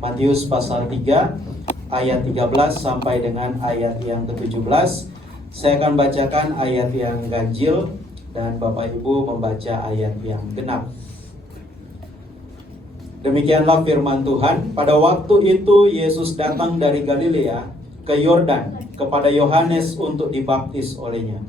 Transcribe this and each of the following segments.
Matius pasal 3 ayat 13 sampai dengan ayat yang ke-17. Saya akan bacakan ayat yang ganjil dan Bapak Ibu membaca ayat yang genap. Demikianlah firman Tuhan. Pada waktu itu Yesus datang dari Galilea ke Yordan kepada Yohanes untuk dibaptis olehnya.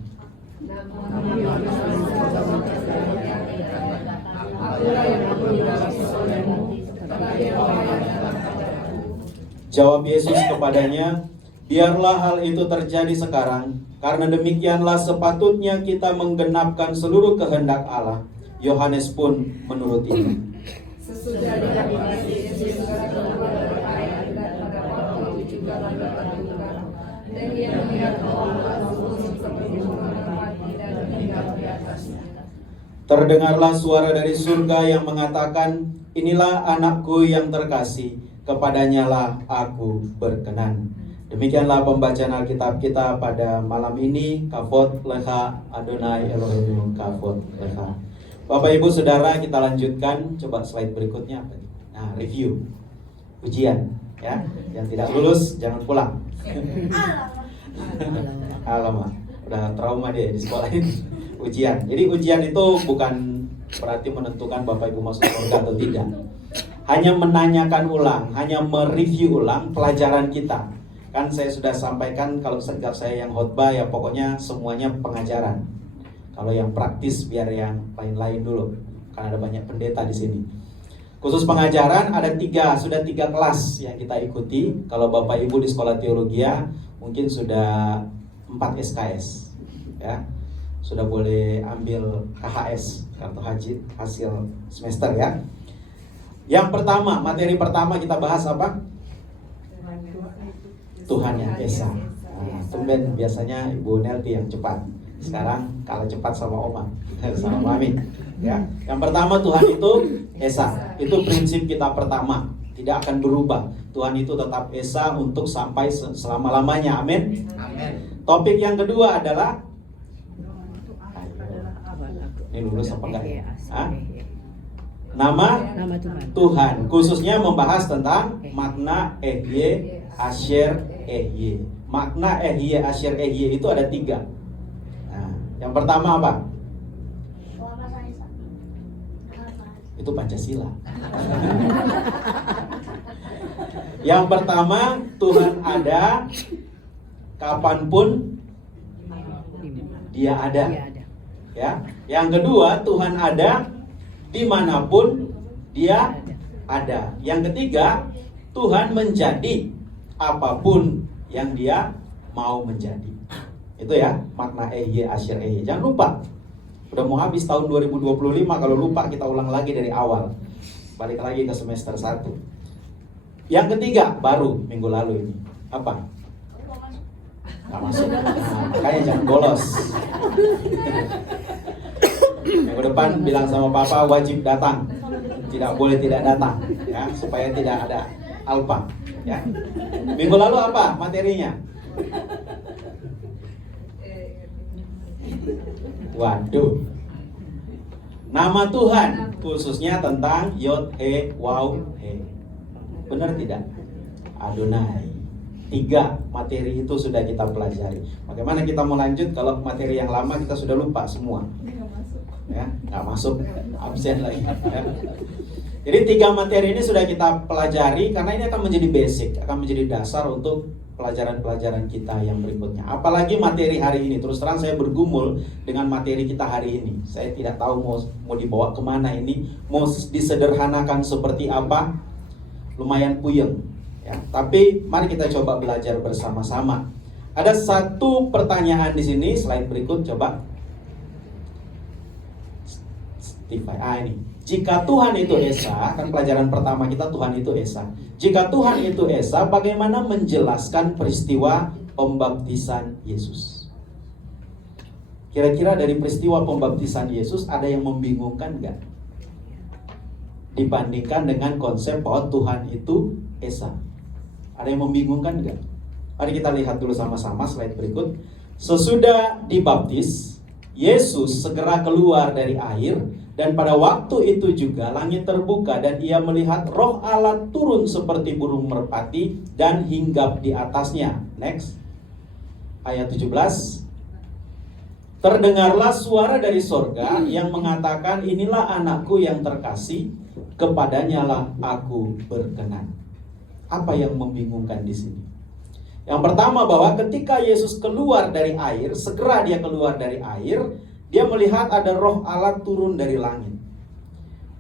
Jawab Yesus kepadanya, biarlah hal itu terjadi sekarang, karena demikianlah sepatutnya kita menggenapkan seluruh kehendak Allah. Yohanes pun menurutinya. Sesudah dibaptis, Yesus keluar dari air dan pada waktu itu juga lalu berduka. Dan dia melihat Allah langsung seperti mati dan meninggal di atasnya. Terdengarlah suara dari surga yang mengatakan, inilah anakku yang terkasih, kepadanya lah aku berkenan. Demikianlah pembacaan Alkitab kita pada malam ini. Kavod lecha Adonai Elohim, kavod lecha. Bapak Ibu Saudara, kita lanjutkan. Coba slide berikutnya. Nah, review ujian ya. Yang tidak lulus jangan pulang. Alamak, udah trauma dia di sekolah ini. Ujian. Jadi ujian itu bukan berarti menentukan Bapak Ibu masuk surga atau tidak. Hanya menanyakan ulang, hanya mereview ulang pelajaran kita. Kan saya sudah sampaikan kalau setiap saya yang khotbah ya pokoknya semuanya pengajaran. Kalau yang praktis biar yang lain-lain dulu, karena ada banyak pendeta di sini. Khusus pengajaran sudah tiga kelas yang kita ikuti. Kalau Bapak Ibu di sekolah teologi mungkin sudah 4 SKS, ya sudah boleh ambil KHS, kartu hasil semester ya. Yang pertama, materi pertama kita bahas apa? Tuhan yang Esa. Nah, tumben biasanya Ibu Nelti yang cepat. Sekarang kalah cepat sama Oma, sama Mami. Ya. Yang pertama, Tuhan itu Esa. Itu prinsip kita pertama, tidak akan berubah. Tuhan itu tetap Esa untuk sampai selama-lamanya. Amin. Topik yang kedua adalah ini lulus apa enggak? Nama Tuhan. Khususnya membahas tentang makna Ehye, Asher, Ehye. Makna Ehye, Asher, Ehye itu ada 3. Nah, yang pertama apa? Itu Pancasila. Yang pertama, Tuhan ada kapanpun Dia ada. Ya. Yang kedua, Tuhan ada dimanapun Dia ada. Yang ketiga, Tuhan menjadi apapun yang Dia mau menjadi. Itu ya makna Ehye, Asher, Ehye. Jangan lupa, udah mau habis tahun 2025. Kalau lupa kita ulang lagi dari awal. Balik lagi ke semester 1. Yang ketiga baru minggu lalu ini. Apa? Gak masuk. Nah, makanya jangan bolos. Minggu depan bilang sama Papa wajib datang, tidak boleh tidak datang, ya supaya tidak ada alpa. Ya. Minggu lalu apa materinya? Waduh. Nama Tuhan, khususnya tentang Yod He Waw He. Benar tidak? Adonai. 3 materi itu sudah kita pelajari. Bagaimana kita mau lanjut kalau materi yang lama kita sudah lupa semua? Ya, nggak masuk, absen lagi. Ya. Jadi 3 materi ini sudah kita pelajari karena ini akan menjadi basic, akan menjadi dasar untuk pelajaran-pelajaran kita yang berikutnya. Apalagi materi hari ini. Terus terang saya bergumul dengan materi kita hari ini. Saya tidak tahu mau dibawa kemana ini, mau disederhanakan seperti apa. Lumayan puyeng. Ya, tapi mari kita coba belajar bersama-sama. Ada satu pertanyaan di sini, slide berikut coba. Ini. Jika Tuhan itu Esa, kan pelajaran pertama kita Tuhan itu Esa. Jika Tuhan itu Esa, bagaimana menjelaskan peristiwa pembaptisan Yesus? Kira-kira dari peristiwa pembaptisan Yesus ada yang membingungkan nggak? Dibandingkan dengan konsep bahwa Tuhan itu Esa. Ada yang membingungkan nggak? Mari kita lihat dulu sama-sama slide berikut. Sesudah dibaptis, Yesus segera keluar dari air Dan pada waktu itu juga langit terbuka dan ia melihat Roh Allah turun seperti burung merpati dan hinggap di atasnya. Next. Ayat 17. Terdengarlah suara dari sorga yang mengatakan, inilah anakku yang terkasih, kepadanya lah aku berkenan. Apa yang membingungkan di sini? Yang pertama, bahwa ketika Yesus keluar dari air, segera dia keluar dari air, dia melihat ada Roh Allah turun dari langit.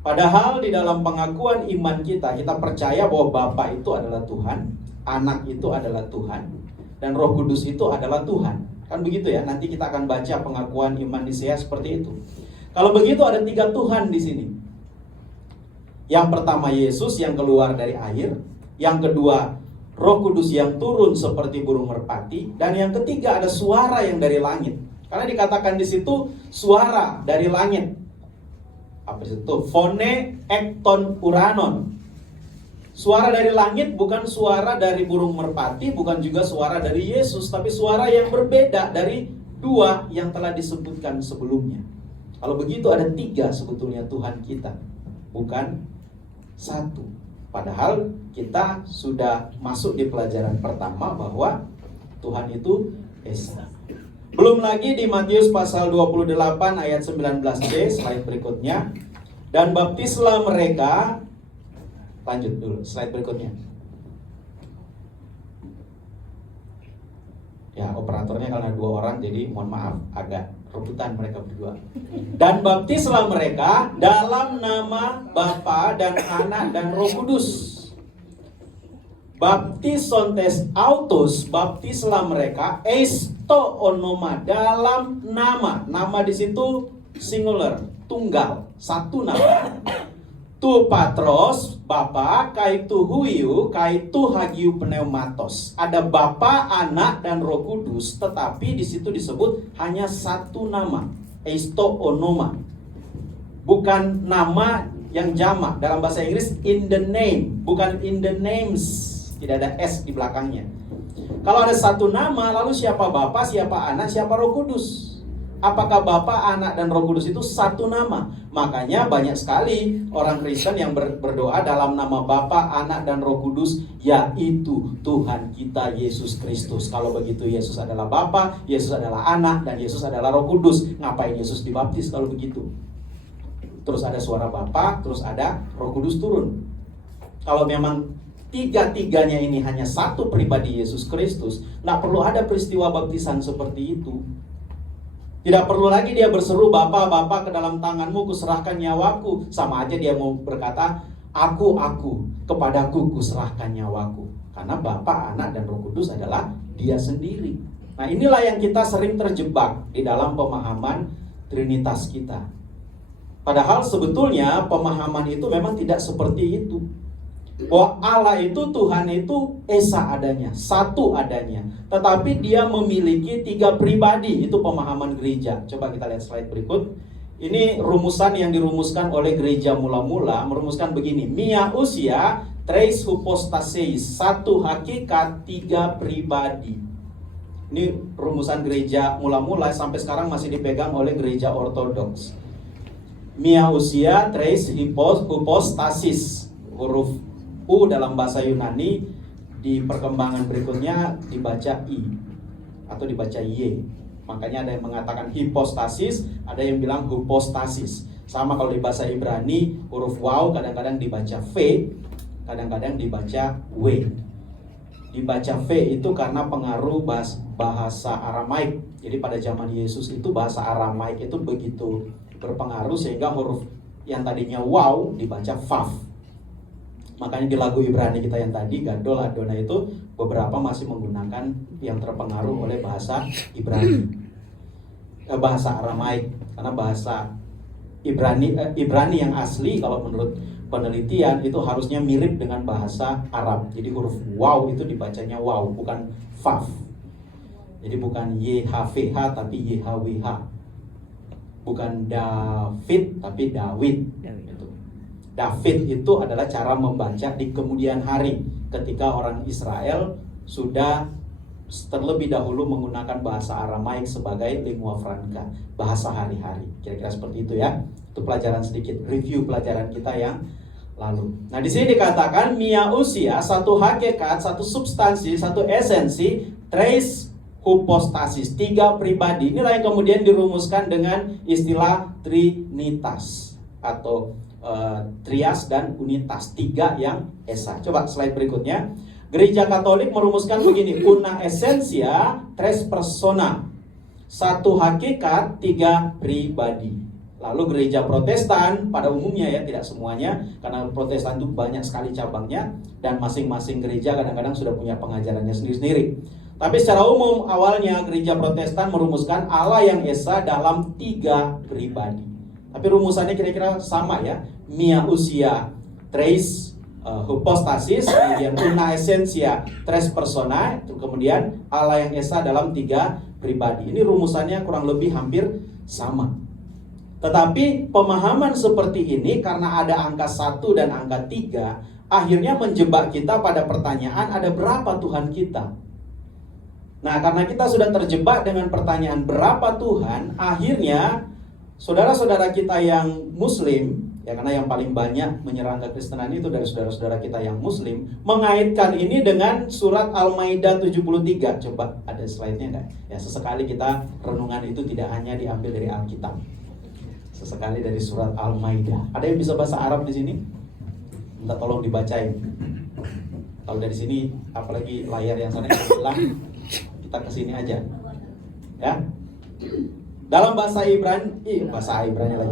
Padahal di dalam pengakuan iman kita percaya bahwa Bapa itu adalah Tuhan, Anak itu adalah Tuhan, dan Roh Kudus itu adalah Tuhan. Kan begitu ya, nanti kita akan baca pengakuan iman Nisea seperti itu. Kalau begitu ada 3 Tuhan di sini. Yang pertama Yesus yang keluar dari air, yang kedua Roh Kudus yang turun seperti burung merpati, dan yang ketiga ada suara yang dari langit. Karena dikatakan di situ suara dari langit. Apa itu? Phone ekton uranon. Suara dari langit bukan suara dari burung merpati, bukan juga suara dari Yesus, tapi suara yang berbeda dari 2 yang telah disebutkan sebelumnya. Kalau begitu ada 3 sebetulnya Tuhan kita, bukan 1. Padahal kita sudah masuk di pelajaran pertama bahwa Tuhan itu Esa. Belum lagi di Matius pasal 28 ayat 19b, slide berikutnya. Dan baptislah mereka. Lanjut dulu, slide berikutnya. Ya, operatornya karena 2 orang, jadi mohon maaf agak rebutan mereka berdua. Dan baptislah mereka dalam nama Bapa dan Anak dan Roh Kudus. Baptisontes autos, baptislah mereka eisto onoma, dalam nama. Nama di situ singular, tunggal, 1 nama. Tu patros, Bapa, kaitu huiu, kaitu hagiu pneumatos. Ada Bapa, Anak, dan Roh Kudus, tetapi di situ disebut hanya 1 nama, eisto onoma. Bukan nama yang jamak. Dalam bahasa Inggris in the name, bukan in the names. Tidak ada S di belakangnya. Kalau ada 1 nama, lalu siapa Bapa, siapa Anak, siapa Roh Kudus? Apakah Bapa, Anak, dan Roh Kudus itu 1 nama? Makanya banyak sekali orang Kristen yang berdoa dalam nama Bapa, Anak, dan Roh Kudus, yaitu Tuhan kita Yesus Kristus. Kalau begitu Yesus adalah Bapa, Yesus adalah Anak, dan Yesus adalah Roh Kudus. Ngapain Yesus dibaptis kalau begitu? Terus ada suara Bapa, terus ada Roh Kudus turun. Kalau memang 3-tiganya ini hanya 1 pribadi Yesus Kristus, nggak perlu ada peristiwa baptisan seperti itu. Tidak perlu lagi dia berseru, Bapa, Bapa, ke dalam tanganmu kuserahkan nyawaku. Sama aja dia mau berkata, aku, kepadaku kuserahkan nyawaku. Karena Bapa, Anak, dan Roh Kudus adalah dia sendiri. Nah, inilah yang kita sering terjebak di dalam pemahaman Trinitas kita. Padahal sebetulnya pemahaman itu memang tidak seperti itu. Bahwa Allah itu, Tuhan itu Esa adanya, 1 adanya. Tetapi dia memiliki 3 pribadi. Itu pemahaman gereja. Coba kita lihat slide berikut. Ini rumusan yang dirumuskan oleh gereja mula-mula. Merumuskan begini. Mia usia, tres hypostasis, 1 hakikat, 3 pribadi. Ini rumusan gereja mula-mula, sampai sekarang masih dipegang oleh gereja ortodoks. Mia usia, tres hypostasis. Huruf U dalam bahasa Yunani di perkembangan berikutnya dibaca I atau dibaca Y. Makanya ada yang mengatakan hipostasis, ada yang bilang hypostasis. Sama kalau di bahasa Ibrani huruf waw kadang-kadang dibaca V, kadang-kadang dibaca W. Dibaca V itu karena pengaruh bahasa Aramaik. Jadi pada zaman Yesus itu bahasa Aramaik itu begitu berpengaruh sehingga huruf yang tadinya waw dibaca vav. Makanya di lagu Ibrani kita yang tadi, Gadol, Adonai, itu beberapa masih menggunakan yang terpengaruh oleh bahasa Ibrani, bahasa Aramaik. Karena bahasa Ibrani yang asli kalau menurut penelitian itu harusnya mirip dengan bahasa Arab. Jadi huruf waw itu dibacanya waw, bukan vav. Jadi bukan YHVH tapi YHWH. Bukan David tapi Dawid. David itu adalah cara membaca di kemudian hari ketika orang Israel sudah terlebih dahulu menggunakan bahasa Aramaik sebagai lingua franca, bahasa hari-hari. Kira-kira seperti itu ya. Itu pelajaran sedikit, review pelajaran kita yang lalu. Nah, di sini dikatakan miausia, satu hakikat, satu substansi, satu esensi, tres hypostasis, 3 pribadi. Inilah yang kemudian dirumuskan dengan istilah trinitas atau trias dan unitas, 3 yang esa. Coba slide berikutnya. Gereja Katolik merumuskan begini, una essentia, tres persona, satu hakikat, 3 pribadi. Lalu gereja Protestan pada umumnya ya, tidak semuanya, karena Protestan itu banyak sekali cabangnya, dan masing-masing gereja kadang-kadang sudah punya pengajarannya sendiri-sendiri. Tapi secara umum awalnya gereja Protestan merumuskan Allah yang esa dalam 3 pribadi. Tapi rumusannya kira-kira sama ya, miausia, tres hypostasis, kemudian una essentia, tres persona, kemudian Allah yang esa dalam 3 pribadi. Ini rumusannya kurang lebih hampir sama. Tetapi pemahaman seperti ini karena ada angka 1 dan angka 3, akhirnya menjebak kita pada pertanyaan, ada berapa Tuhan kita? Nah, karena kita sudah terjebak dengan pertanyaan berapa Tuhan, akhirnya saudara-saudara kita yang Muslim, ya karena yang paling banyak menyerang kekristenan itu dari saudara-saudara kita yang Muslim, mengaitkan ini dengan surat Al-Maidah 73. Coba ada slide-nya enggak? Ya, sesekali kita renungan itu tidak hanya diambil dari Alkitab. Sesekali dari surat Al-Maidah. Ada yang bisa bahasa Arab di sini? Minta tolong dibacain. Kalau dari sini, apalagi layar yang sana yang hilang, kita kesini aja. Ya. Dalam bahasa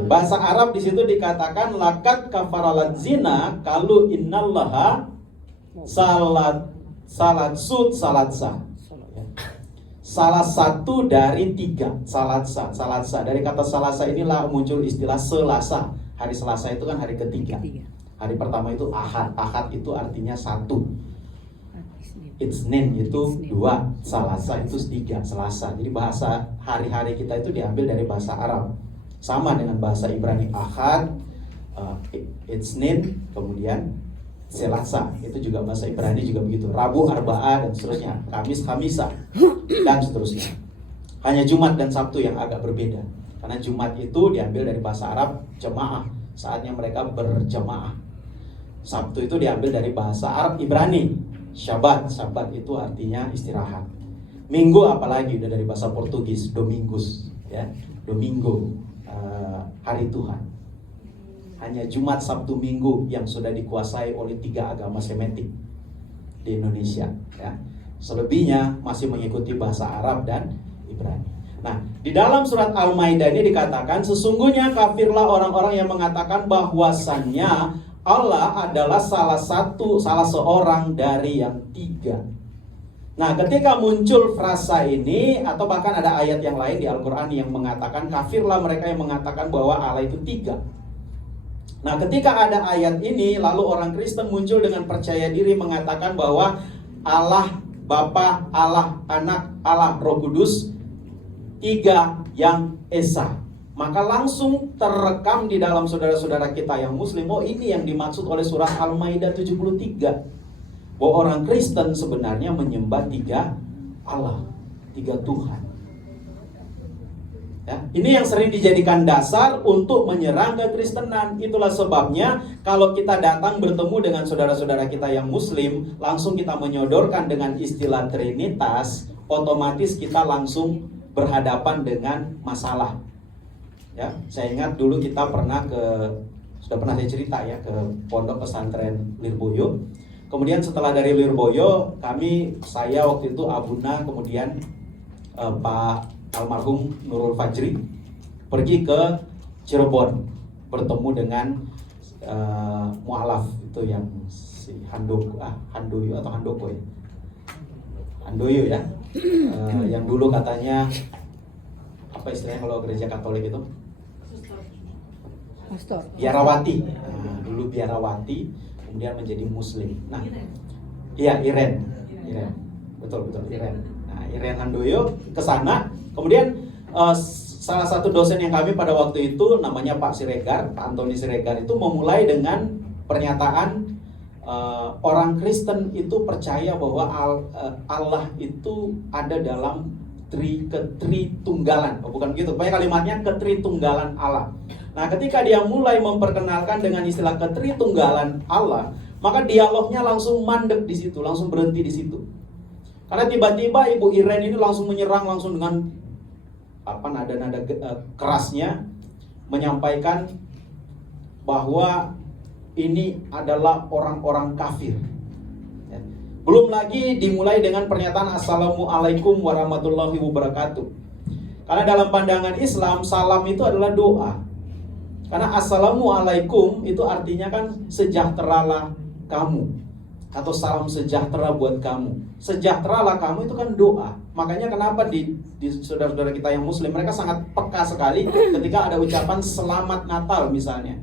Bahasa Arab di situ dikatakan lakat kafaralat zina kalau innallaha salat sah. Salah satu dari 3 salatsa. Dari kata salasa inilah muncul istilah Selasa. Hari Selasa itu kan hari ketiga. Hari pertama itu Ahad. Ahad itu artinya 1. Itsnin itu 2, Salasa itu 3, Selasa. Jadi bahasa hari-hari kita itu diambil dari bahasa Arab. Sama dengan bahasa Ibrani Ahad, Itsnin, kemudian Selasa. Itu juga bahasa Ibrani juga begitu. Rabu, Arba'ah, dan seterusnya. Kamis, Khamisa, dan seterusnya. Hanya Jumat dan Sabtu yang agak berbeda. Karena Jumat itu diambil dari bahasa Arab jemaah, saatnya mereka berjemaah. Sabtu itu diambil dari bahasa Arab Ibrani, Syabat itu artinya istirahat. Minggu apalagi udah dari bahasa Portugis, Domingus, ya, Domingo, hari Tuhan. Hanya Jumat, Sabtu, Minggu yang sudah dikuasai oleh 3 agama Semitik di Indonesia. Ya. Selebihnya masih mengikuti bahasa Arab dan Ibrani. Nah, di dalam surat Al-Maidah ini dikatakan sesungguhnya kafirlah orang-orang yang mengatakan bahwasannya Allah adalah salah seorang dari yang 3. Nah, ketika muncul frasa ini, atau bahkan ada ayat yang lain di Al-Quran yang mengatakan kafirlah mereka yang mengatakan bahwa Allah itu 3. Nah, ketika ada ayat ini, lalu orang Kristen muncul dengan percaya diri mengatakan bahwa Allah Bapa, Allah Anak, Allah Roh Kudus, 3 yang esa. Maka langsung terekam di dalam saudara-saudara kita yang Muslim, oh ini yang dimaksud oleh surat Al-Maidah 73. Bahwa orang Kristen sebenarnya menyembah 3 Allah, 3 Tuhan. Ya, ini yang sering dijadikan dasar untuk menyerang kekristenan. Itulah sebabnya kalau kita datang bertemu dengan saudara-saudara kita yang Muslim, langsung kita menyodorkan dengan istilah Trinitas, otomatis kita langsung berhadapan dengan masalah. Ya, saya ingat dulu kita sudah pernah saya cerita ya, ke pondok pesantren Lirboyo. Kemudian setelah dari Lirboyo, saya waktu itu Abuna, kemudian Pak almarhum Nurul Fajri pergi ke Cirebon bertemu dengan mualaf itu yang si Handoyo atau Handoko ya, Handoyo ya, yang dulu katanya apa istilahnya kalau gereja Katolik itu? Biarawati. Nah, dulu Biarawati, kemudian menjadi Muslim. Nah, iya Iren. Betul Iren. Nah, Iren Handoyo ke sana. Kemudian salah satu dosen yang kami pada waktu itu namanya Pak Antoni Siregar itu memulai dengan pernyataan orang Kristen itu percaya bahwa Allah itu ada dalam ketritunggalan. Bukan gitu, pokoknya kalimatnya ketritunggalan Allah. Nah, ketika dia mulai memperkenalkan dengan istilah ketritunggalan Allah, maka dialognya langsung mandek di situ, langsung berhenti di situ. Karena tiba-tiba Ibu Irene ini langsung menyerang langsung dengan nada-nada kerasnya menyampaikan bahwa ini adalah orang-orang kafir. Ya. Belum lagi dimulai dengan pernyataan Assalamualaikum warahmatullahi wabarakatuh. Karena dalam pandangan Islam, salam itu adalah doa. Karena Assalamualaikum itu artinya kan sejahteralah kamu, atau salam sejahtera buat kamu. Sejahteralah kamu itu kan doa. Makanya kenapa di saudara-saudara kita yang muslim, mereka sangat peka sekali ketika ada ucapan selamat Natal misalnya.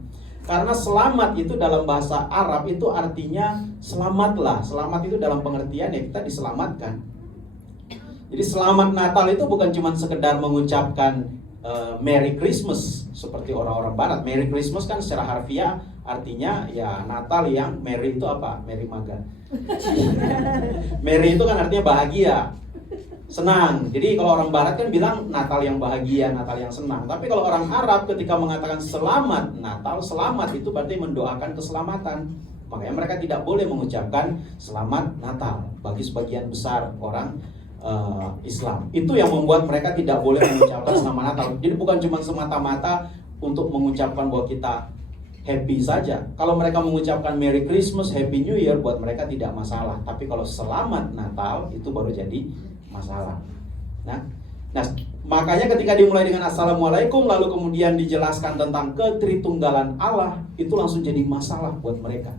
Karena selamat itu dalam bahasa Arab itu artinya selamatlah. Selamat itu dalam pengertian ya kita diselamatkan. Jadi selamat Natal itu bukan cuma sekedar mengucapkan Merry Christmas seperti orang-orang barat. Merry Christmas kan secara harfiah artinya ya Natal yang Merry itu apa? Merry Maga. Merry itu kan artinya bahagia, senang. Jadi kalau orang barat kan bilang Natal yang bahagia, Natal yang senang. Tapi kalau orang Arab ketika mengatakan selamat Natal, selamat itu berarti mendoakan keselamatan. Makanya mereka tidak boleh mengucapkan selamat Natal bagi sebagian besar orang Islam. Itu yang membuat mereka tidak boleh mengucapkan selamat Natal. Jadi bukan cuma semata-mata untuk mengucapkan bahwa kita happy saja. Kalau mereka mengucapkan Merry Christmas, Happy New Year, buat mereka tidak masalah. Tapi kalau selamat Natal, itu baru jadi masalah. Nah, makanya ketika dimulai dengan Assalamualaikum, lalu kemudian dijelaskan tentang ketritunggalan Allah, itu langsung jadi masalah buat mereka.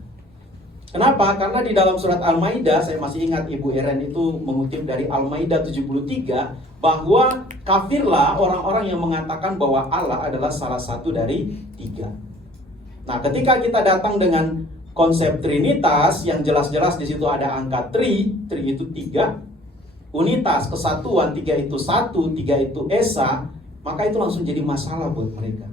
Kenapa? Karena di dalam surat Al-Maidah, saya masih ingat Ibu Eren itu mengutip dari Al-Maidah 73, bahwa kafirlah orang-orang yang mengatakan bahwa Allah adalah salah satu dari 3. Nah, ketika kita datang dengan konsep Trinitas yang jelas-jelas di situ ada angka tri itu 3, unitas, kesatuan, 3 itu 1, 3 itu esa, maka itu langsung jadi masalah buat mereka.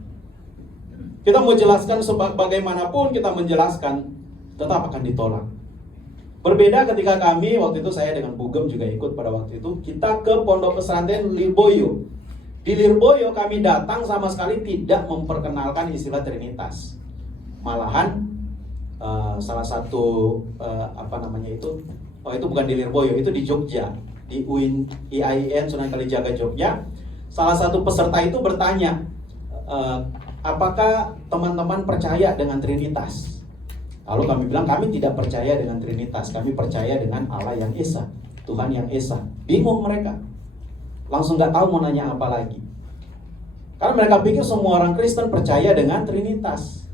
Kita mau jelaskan bagaimanapun kita menjelaskan, tetap akan ditolak. Berbeda ketika kami, waktu itu saya dengan Bugem juga ikut pada waktu itu, kita ke Pondok Pesantren Lirboyo. Di Lirboyo kami datang sama sekali tidak memperkenalkan istilah Trinitas. Malahan salah satu itu bukan di Lirboyo, itu di Jogja, di UIN IAIN Sunan Kalijaga Jogja. Salah satu peserta itu bertanya, apakah teman-teman percaya dengan Trinitas? Lalu kami bilang kami tidak percaya dengan Trinitas, kami percaya dengan Allah yang Esa, Tuhan yang Esa. Bingung mereka, langsung gak tahu mau nanya apa lagi. Karena mereka pikir semua orang Kristen percaya dengan Trinitas.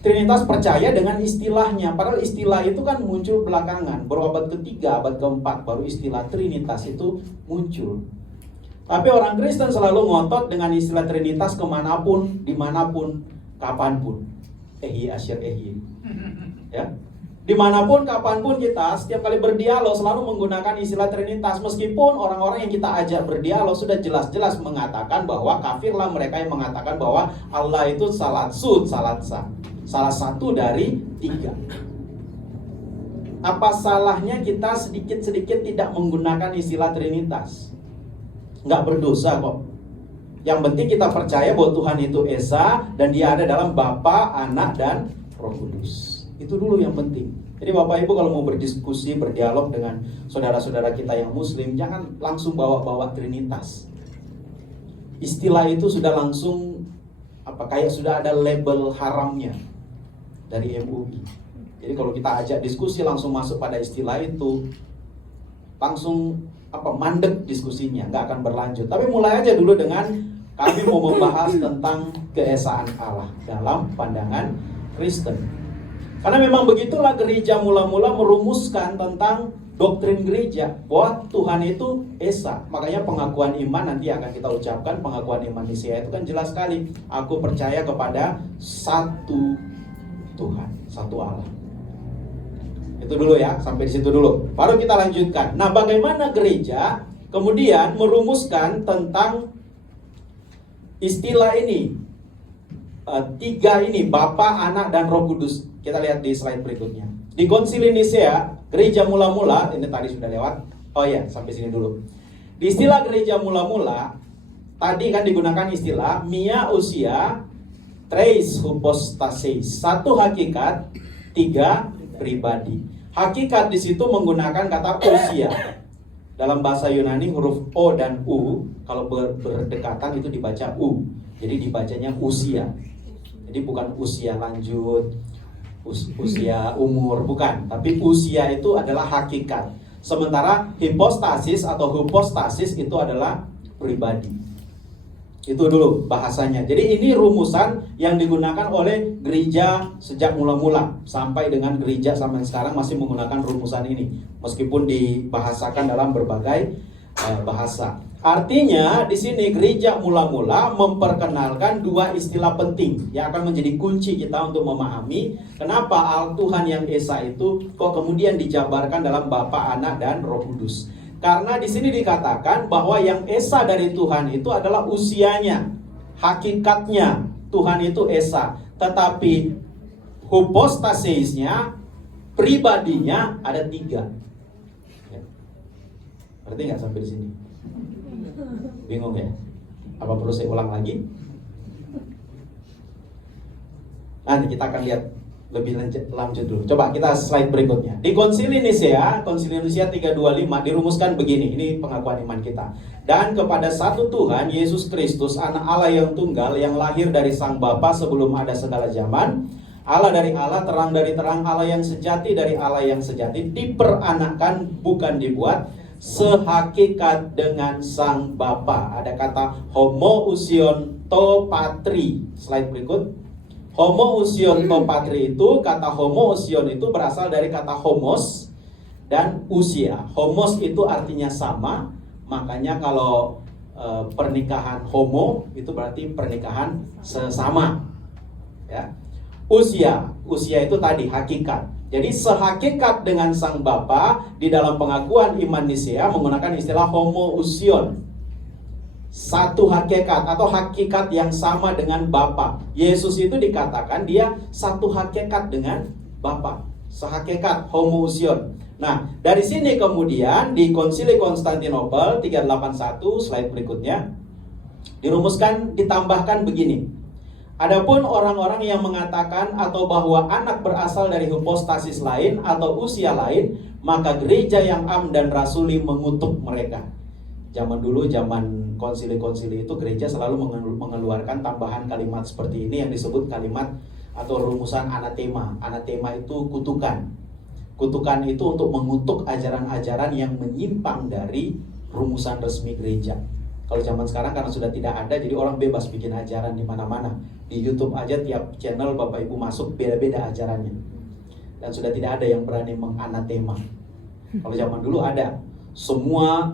Trinitas percaya dengan istilahnya, padahal istilah itu kan muncul belakangan. Baru abad ketiga, abad keempat, baru istilah Trinitas itu muncul. Tapi orang Kristen selalu ngotot dengan istilah Trinitas kemanapun, dimanapun, kapanpun. Ehi asyir ehi. Ya, dimanapun, kapanpun kita setiap kali berdialog selalu menggunakan istilah Trinitas. Meskipun orang-orang yang kita ajak berdialog sudah jelas-jelas mengatakan bahwa kafirlah mereka yang mengatakan bahwa Allah itu salat sud, salat sah, salah satu dari 3. Apa salahnya kita sedikit-sedikit tidak menggunakan istilah Trinitas? Nggak berdosa kok. Yang penting kita percaya bahwa Tuhan itu Esa dan Dia ada dalam Bapa, Anak, dan Roh Kudus. Itu dulu yang penting. Jadi Bapak Ibu kalau mau berdiskusi, berdialog dengan saudara-saudara kita yang Muslim, jangan langsung bawa-bawa Trinitas. Istilah itu sudah langsung kayak sudah ada label haramnya dari MUI. Jadi kalau kita ajak diskusi langsung masuk pada istilah itu, langsung mandek diskusinya, nggak akan berlanjut. Tapi mulai aja dulu dengan kami mau membahas tentang keesaan Allah dalam pandangan Kristen. Karena memang begitulah gereja mula-mula merumuskan tentang doktrin gereja bahwa Tuhan itu Esa. Makanya pengakuan iman nanti akan kita ucapkan, pengakuan iman Nisia itu kan jelas sekali. Aku percaya kepada satu Tuhan, satu Allah. Itu dulu ya, sampai di situ dulu. Baru kita lanjutkan. Nah, bagaimana gereja kemudian merumuskan tentang istilah ini? 3 ini, Bapa, Anak, dan Roh Kudus. Kita lihat di slide berikutnya. Di Konsili Nisea, gereja mula-mula, ini tadi sudah lewat. Oh ya, sampai sini dulu. Di istilah gereja mula-mula, tadi kan digunakan istilah mia usia tres hypostasis. Satu hakikat, tiga pribadi. Hakikat di situ menggunakan kata usia. Dalam bahasa Yunani huruf O dan U kalau berdekatan itu dibaca U. Jadi dibacanya usia. Jadi bukan usia lanjut, usia umur, bukan. Tapi usia itu adalah hakikat. Sementara hipostasis atau hypostasis itu adalah pribadi. Itu dulu bahasanya. Jadi ini rumusan yang digunakan oleh gereja sejak mula-mula sampai dengan gereja sampai sekarang masih menggunakan rumusan ini, meskipun dibahasakan dalam berbagai bahasa. Artinya di sini gereja mula-mula memperkenalkan dua istilah penting yang akan menjadi kunci kita untuk memahami kenapa Tuhan yang Esa itu kok kemudian dijabarkan dalam Bapa, Anak, dan Roh Kudus. Karena di sini dikatakan bahwa yang Esa dari Tuhan itu adalah usianya, hakikatnya Tuhan itu Esa, tetapi hypostasisnya, pribadinya ada tiga. Berarti nggak sampai di sini? Bingung ya? Apa perlu saya ulang lagi? Nanti kita akan lihat lebih lanjut dulu. Coba kita slide berikutnya. Di Konsili Nisea 325 dirumuskan begini. Ini pengakuan iman kita. Dan kepada satu Tuhan, Yesus Kristus, Anak Allah yang tunggal, yang lahir dari Sang Bapa sebelum ada segala zaman, Allah dari Allah, terang dari terang, Allah yang sejati dari Allah yang sejati, diperanakan bukan dibuat, sehakikat dengan Sang Bapa. Ada kata homoousion to patri. Slide berikut. Homoousion to patri itu, kata homoousion itu berasal dari kata homos dan usia. Homos itu artinya sama, makanya kalau pernikahan homo itu berarti pernikahan sesama. Ya. Usia itu tadi hakikat. Jadi sehakikat dengan Sang Bapa di dalam pengakuan iman Nisea menggunakan istilah homoousion. Satu hakikat atau hakikat yang sama dengan Bapa. Yesus itu dikatakan dia satu hakikat dengan Bapa. Sehakikat, homoousion. Nah, dari sini kemudian di Konsili Konstantinopel 381, slide berikutnya, dirumuskan, ditambahkan begini. Adapun orang-orang yang mengatakan atau bahwa anak berasal dari hipostasis lain atau usia lain, maka gereja yang am dan rasuli mengutuk mereka. Zaman dulu, zaman konsili-konsili itu gereja selalu mengeluarkan tambahan kalimat seperti ini yang disebut kalimat atau rumusan anatema. Anatema itu kutukan. Kutukan itu untuk mengutuk ajaran-ajaran yang menyimpang dari rumusan resmi gereja. Kalau zaman sekarang karena sudah tidak ada, jadi orang bebas bikin ajaran di mana-mana. Di YouTube aja tiap channel Bapak Ibu masuk beda-beda ajarannya. Dan sudah tidak ada yang berani menganatema. Kalau zaman dulu ada. Semua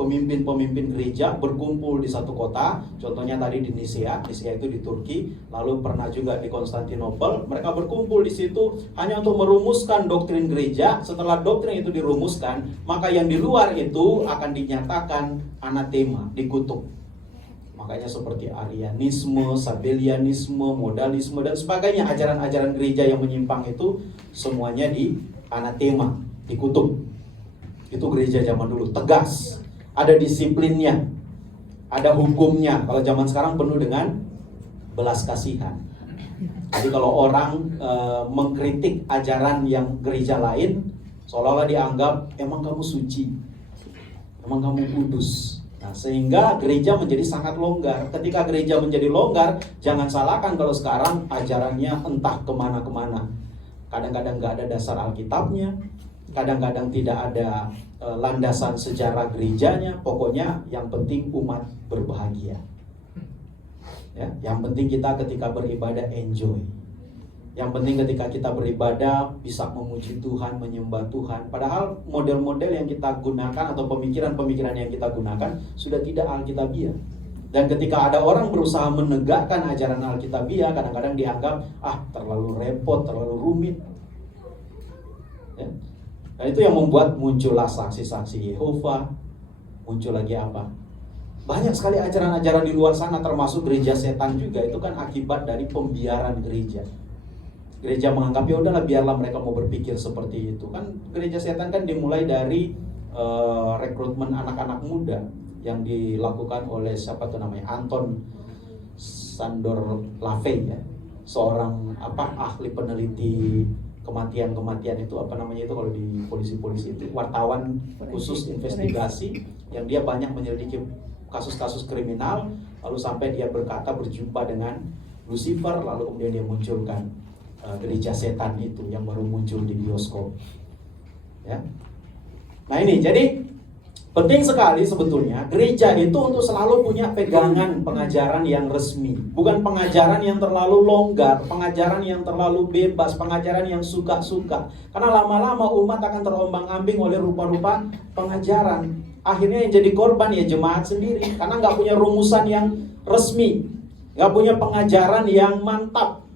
pemimpin-pemimpin gereja berkumpul di satu kota. Contohnya tadi di Nisea itu di Turki, lalu pernah juga di Konstantinopel. Mereka berkumpul di situ hanya untuk merumuskan doktrin gereja. Setelah doktrin itu dirumuskan, maka yang di luar itu akan dinyatakan anatema, dikutuk. Makanya seperti Arianisme, Sabellianisme, modalisme dan sebagainya, ajaran-ajaran gereja yang menyimpang itu semuanya di anatema, dikutuk. Itu gereja zaman dulu, tegas, ada disiplinnya, ada hukumnya. Kalau zaman sekarang penuh dengan belas kasihan. Jadi kalau orang mengkritik ajaran yang gereja lain, seolah-olah dianggap emang kamu suci, emang kamu kudus. Nah, sehingga gereja menjadi sangat longgar. Ketika gereja menjadi longgar, jangan salahkan kalau sekarang ajarannya entah kemana-kemana. Kadang-kadang nggak ada dasar Alkitabnya, kadang-kadang tidak ada landasan sejarah gerejanya. Pokoknya yang penting umat berbahagia. Ya, yang penting kita ketika beribadah enjoy. Yang penting ketika kita beribadah bisa memuji Tuhan, menyembah Tuhan. Padahal model-model yang kita gunakan atau pemikiran-pemikiran yang kita gunakan sudah tidak alkitabiah. Dan ketika ada orang berusaha menegakkan ajaran alkitabiah, kadang-kadang dianggap terlalu repot, terlalu rumit. Ya. Nah, itu yang membuat muncullah saksi-saksi Yehova. Muncul lagi apa? Banyak sekali ajaran-ajaran di luar sana, termasuk gereja setan juga. Itu kan akibat dari pembiaran gereja. Gereja menganggap ya udahlah biarlah mereka mau berpikir seperti itu. Kan gereja setan kan dimulai dari rekrutmen anak-anak muda yang dilakukan oleh siapa tuh namanya, Anton Sandor Lavey ya, seorang ahli peneliti kematian itu itu kalau di polisi itu wartawan khusus investigasi yang dia banyak menyelidiki kasus-kasus kriminal, lalu sampai dia berjumpa dengan Lucifer, lalu kemudian dia munculkan gereja setan itu yang baru muncul di bioskop ya. Nah ini jadi penting sekali sebetulnya gereja itu untuk selalu punya pegangan pengajaran yang resmi, bukan pengajaran yang terlalu longgar, pengajaran yang terlalu bebas, pengajaran yang suka-suka. Karena lama-lama umat akan terombang-ambing oleh rupa-rupa pengajaran. Akhirnya yang jadi korban ya jemaat sendiri, karena nggak punya rumusan yang resmi, nggak punya pengajaran yang mantap.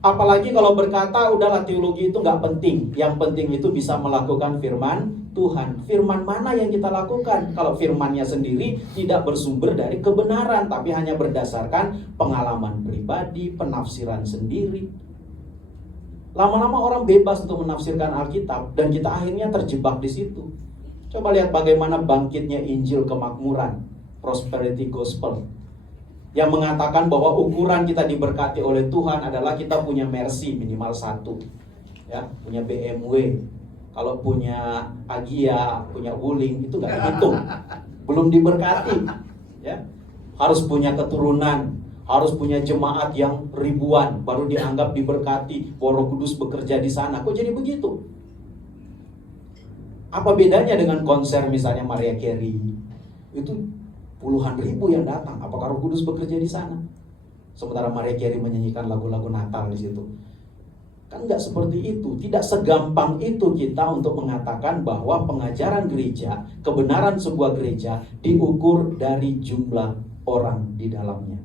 Apalagi kalau berkata udahlah teologi itu nggak penting, yang penting itu bisa melakukan firman Tuhan. Firman mana yang kita lakukan? Kalau firmannya sendiri tidak bersumber dari kebenaran, tapi hanya berdasarkan pengalaman pribadi, penafsiran sendiri. Lama-lama orang bebas untuk menafsirkan Alkitab, dan kita akhirnya terjebak di situ. Coba lihat bagaimana bangkitnya Injil kemakmuran, prosperity gospel, yang mengatakan bahwa ukuran kita diberkati oleh Tuhan adalah kita punya Mercy minimal 1 ya, punya BMW. Kalau punya Agia, punya Wuling itu nggak dihitung, belum diberkati ya. Harus punya keturunan, harus punya jemaat yang ribuan baru dianggap diberkati, Roh Kudus bekerja di sana. Kok jadi begitu? Apa bedanya dengan konser misalnya Mariah Carey? Itu puluhan ribu yang datang. Apakah Roh Kudus bekerja di sana? Sementara Mariah Carey menyanyikan lagu-lagu Natal di situ. Kan nggak seperti itu. Tidak segampang itu kita untuk mengatakan bahwa pengajaran gereja, kebenaran sebuah gereja diukur dari jumlah orang di dalamnya,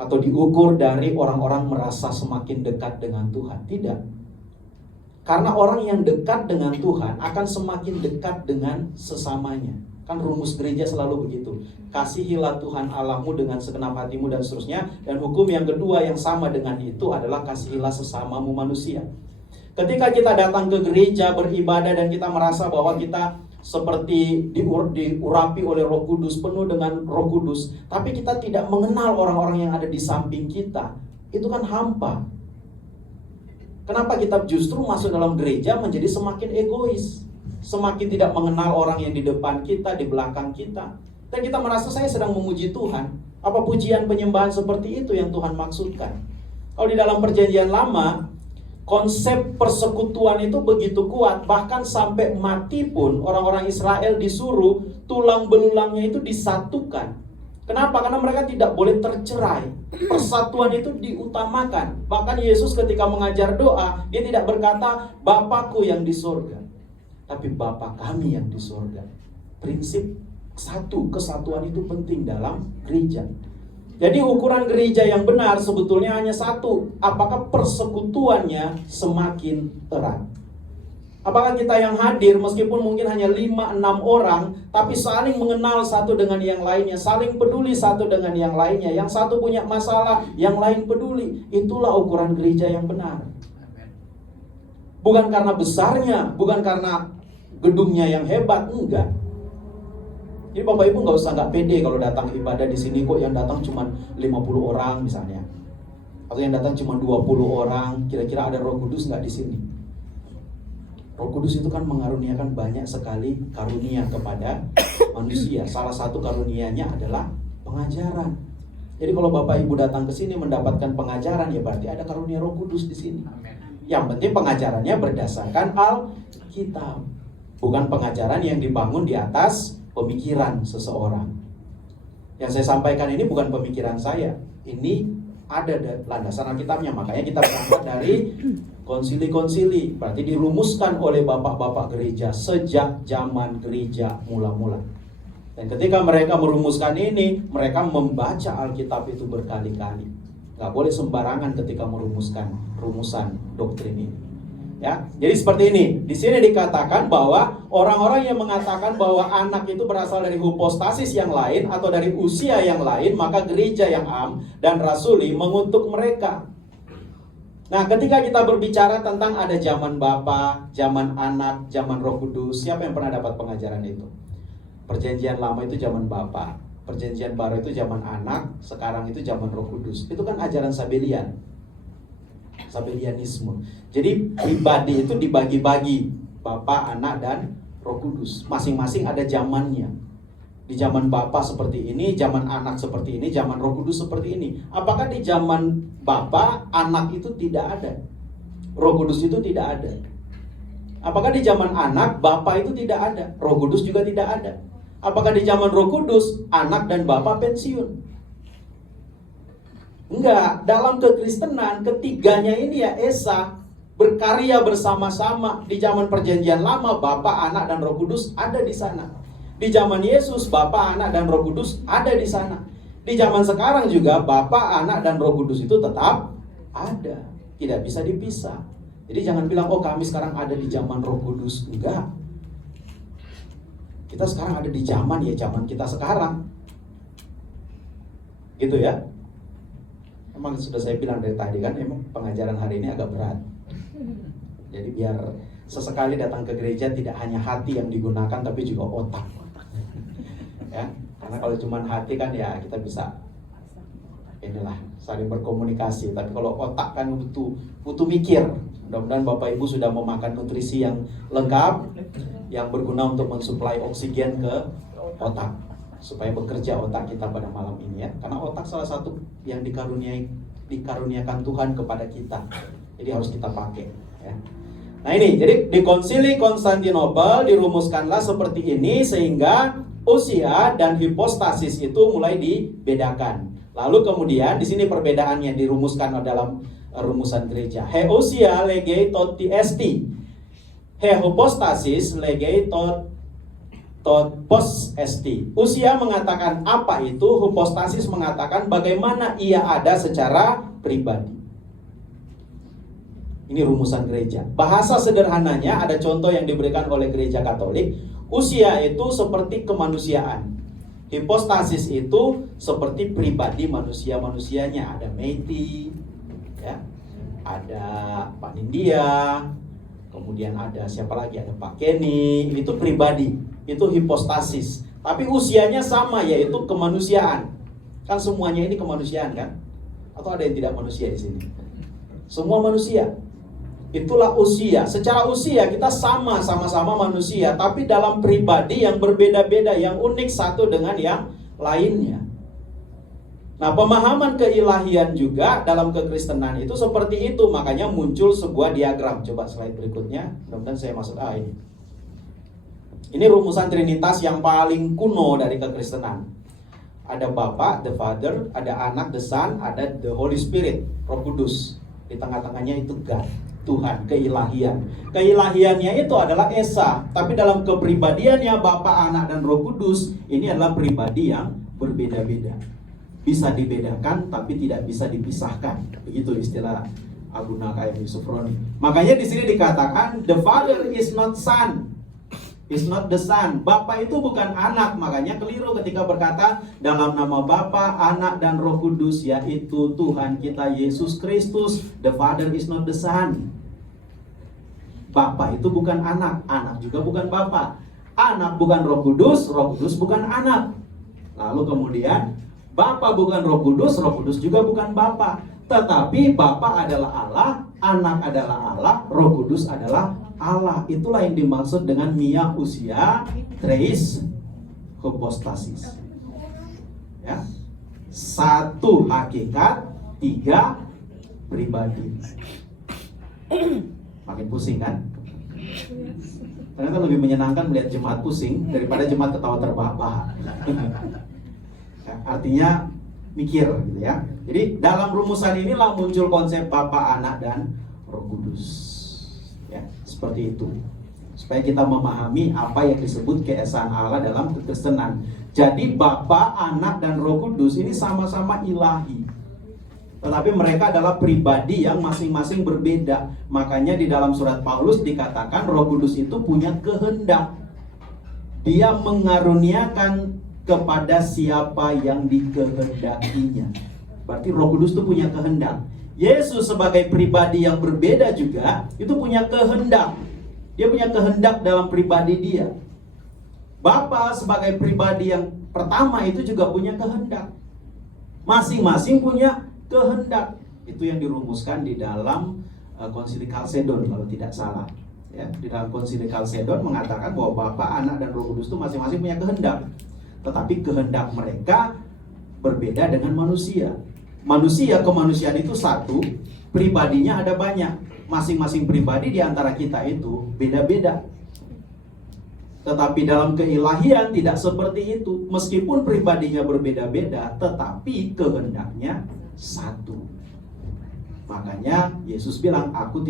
atau diukur dari orang-orang merasa semakin dekat dengan Tuhan. Tidak. Karena orang yang dekat dengan Tuhan akan semakin dekat dengan sesamanya. Kan rumus gereja selalu begitu. Kasihilah Tuhan Allahmu dengan segenap hatimu dan seterusnya. Dan hukum yang kedua yang sama dengan itu adalah kasihilah sesamamu manusia. Ketika kita datang ke gereja beribadah dan kita merasa bahwa kita seperti diurapi oleh Roh Kudus, penuh dengan Roh Kudus, tapi kita tidak mengenal orang-orang yang ada di samping kita, itu kan hampa. Kenapa kita justru masuk dalam gereja menjadi semakin egois, semakin tidak mengenal orang yang di depan kita, di belakang kita, dan kita merasa saya sedang memuji Tuhan. Apa pujian penyembahan seperti itu yang Tuhan maksudkan? Kalau di dalam perjanjian lama, konsep persekutuan itu begitu kuat, bahkan sampai mati pun orang-orang Israel disuruh tulang belulangnya itu disatukan. Kenapa? Karena mereka tidak boleh tercerai. Persatuan itu diutamakan. Bahkan Yesus ketika mengajar doa, dia tidak berkata Bapakku yang di surga, tapi Bapa kami yang di surga. Prinsip satu, kesatuan itu penting dalam gereja. Jadi ukuran gereja yang benar sebetulnya hanya satu. Apakah persekutuannya semakin erat? Apakah kita yang hadir meskipun mungkin hanya 5-6 orang, tapi saling mengenal satu dengan yang lainnya, saling peduli satu dengan yang lainnya. Yang satu punya masalah, yang lain peduli. Itulah ukuran gereja yang benar. Bukan karena besarnya, bukan karena gedungnya yang hebat, enggak. Jadi Bapak Ibu nggak pede kalau datang ibadah di sini, kok yang datang cuma 50 orang misalnya, atau yang datang cuma 20 orang. Kira-kira ada Roh Kudus nggak di sini? Roh Kudus itu kan mengaruniakan banyak sekali karunia kepada manusia. Salah satu karunianya adalah pengajaran. Jadi kalau Bapak Ibu datang ke sini mendapatkan pengajaran, ya berarti ada karunia Roh Kudus di sini. Yang penting pengajarannya berdasarkan Alkitab, bukan pengajaran yang dibangun di atas pemikiran seseorang. Yang saya sampaikan ini bukan pemikiran saya. Ini ada landasan Alkitabnya. Makanya kita berangkat dari konsili-konsili. Berarti dirumuskan oleh bapak-bapak gereja sejak zaman gereja mula-mula. Dan ketika mereka merumuskan ini, mereka membaca Alkitab itu berkali-kali. Gak boleh sembarangan ketika merumuskan rumusan doktrin ini. Ya, jadi seperti ini. Di sini dikatakan bahwa orang-orang yang mengatakan bahwa anak itu berasal dari hipostasis yang lain atau dari usia yang lain, maka gereja yang am dan rasuli mengutuk mereka. Nah, ketika kita berbicara tentang ada zaman Bapa, zaman Anak, zaman Roh Kudus, siapa yang pernah dapat pengajaran itu? Perjanjian Lama itu zaman Bapa, Perjanjian Baru itu zaman Anak, sekarang itu zaman Roh Kudus. Itu kan ajaran Sabelian, Sabelianisme. Jadi pribadi itu dibagi-bagi, Bapa, Anak, dan Roh Kudus. Masing-masing ada zamannya. Di zaman Bapa seperti ini, zaman Anak seperti ini, zaman Roh Kudus seperti ini. Apakah di zaman Bapa, Anak itu tidak ada? Roh Kudus itu tidak ada. Apakah di zaman Anak, Bapa itu tidak ada? Roh Kudus juga tidak ada. Apakah di zaman Roh Kudus, Anak dan Bapa pensiun? Enggak, dalam kekristenan ketiganya ini ya Esa berkarya bersama-sama. Di zaman Perjanjian Lama, Bapa, Anak, dan Roh Kudus ada di sana. Di zaman Yesus, Bapa, Anak, dan Roh Kudus ada di sana. Di zaman sekarang juga Bapa, Anak, dan Roh Kudus itu tetap ada. Tidak bisa dipisah. Jadi jangan bilang, oh kami sekarang ada di zaman Roh Kudus. Enggak. Kita sekarang ada di zaman kita sekarang. Gitu ya. Emang sudah saya bilang dari tadi kan, emang pengajaran hari ini agak berat. Jadi biar sesekali datang ke gereja tidak hanya hati yang digunakan tapi juga otak. Ya, karena kalau cuma hati kan ya kita bisa inilah saling berkomunikasi. Tapi kalau otak kan butuh mikir. Mudah-mudahan Bapak Ibu sudah memakan nutrisi yang lengkap, yang berguna untuk mensuplai oksigen ke otak, supaya bekerja otak kita pada malam ini ya. Karena otak salah satu yang dikaruniakan Tuhan kepada kita. Jadi harus kita pakai ya. Nah ini, jadi di Konsili Konstantinopel dirumuskanlah seperti ini sehingga usia dan hipostasis itu mulai dibedakan. Lalu kemudian di sini perbedaannya dirumuskan dalam rumusan gereja. Heusia legei tot esti. Hypostasis legei tot pos esti. Usia mengatakan apa itu, hipostasis mengatakan bagaimana ia ada secara pribadi. Ini rumusan gereja. Bahasa sederhananya ada contoh yang diberikan oleh gereja Katolik. Usia itu seperti kemanusiaan. Hipostasis itu seperti pribadi manusia-manusianya. Ada Meiti, ya, ada Pak Nindya, kemudian ada siapa lagi, ada Pak Kenny. Itu pribadi, itu hipostasis. Tapi usianya sama, yaitu kemanusiaan. Kan semuanya ini kemanusiaan kan? Atau ada yang tidak manusia di sini? Semua manusia. Itulah usia. Secara usia kita sama-sama manusia, tapi dalam pribadi yang berbeda-beda, yang unik satu dengan yang lainnya. Nah, pemahaman keilahian juga dalam kekristenan itu seperti itu. Makanya muncul sebuah diagram. Coba slide berikutnya. Mudah-mudahan saya masuk ini. Ini rumusan Trinitas yang paling kuno dari kekristenan. Ada Bapa, the Father, ada Anak, the Son, ada the Holy Spirit, Roh Kudus. Di tengah-tengahnya itu God, Tuhan, keilahian. Keilahiannya itu adalah Esa, tapi dalam kepribadiannya Bapa, Anak, dan Roh Kudus, ini adalah pribadi yang berbeda-beda. Bisa dibedakan tapi tidak bisa dipisahkan. Begitu istilah Aguna K.M. Yusufroni. Makanya di sini dikatakan the Father is not Son, is not the Son. Bapa itu bukan anak. Makanya keliru ketika berkata dalam nama Bapa, Anak, dan Roh Kudus, yaitu Tuhan kita Yesus Kristus. The Father is not the Son. Bapa itu bukan anak, anak juga bukan Bapa. Anak bukan Roh Kudus bukan anak. Lalu kemudian Bapa bukan Roh Kudus juga bukan Bapa. Tetapi Bapa adalah Allah, Anak adalah Allah, Roh Kudus adalah Allah. Itulah yang dimaksud dengan mia usia tres hypostasis. Ya. Satu hakikat, tiga pribadi. Makin pusing kan? Ternyata lebih menyenangkan melihat jemaat pusing daripada jemaat ketawa terbahak-bahak. Ya, artinya mikir gitu ya. Jadi dalam rumusan inilah muncul konsep Bapa, Anak, dan Roh Kudus. Ya, seperti itu. Supaya kita memahami apa yang disebut keesaan Allah dalam kekristenan. Jadi Bapa, Anak, dan Roh Kudus ini sama-sama ilahi. Tetapi mereka adalah pribadi yang masing-masing berbeda. Makanya di dalam surat Paulus dikatakan Roh Kudus itu punya kehendak. Dia mengaruniakan kepada siapa yang dikehendakinya. Berarti Roh Kudus itu punya kehendak. Yesus sebagai pribadi yang berbeda juga, itu punya kehendak. Dia punya kehendak dalam pribadi dia. Bapa sebagai pribadi yang pertama itu juga punya kehendak. Masing-masing punya kehendak. Itu yang dirumuskan di dalam Konsili Kalsedon kalau tidak salah. Ya, di dalam Konsili Kalsedon mengatakan bahwa Bapa, Anak, dan Roh Kudus itu masing-masing punya kehendak. Tetapi kehendak mereka berbeda dengan manusia. Manusia, kemanusiaan itu satu, pribadinya ada banyak. Masing-masing pribadi di antara kita itu beda-beda. Tetapi dalam keilahian tidak seperti itu. Meskipun pribadinya berbeda-beda, tetapi kehendaknya satu. Makanya Yesus bilang, aku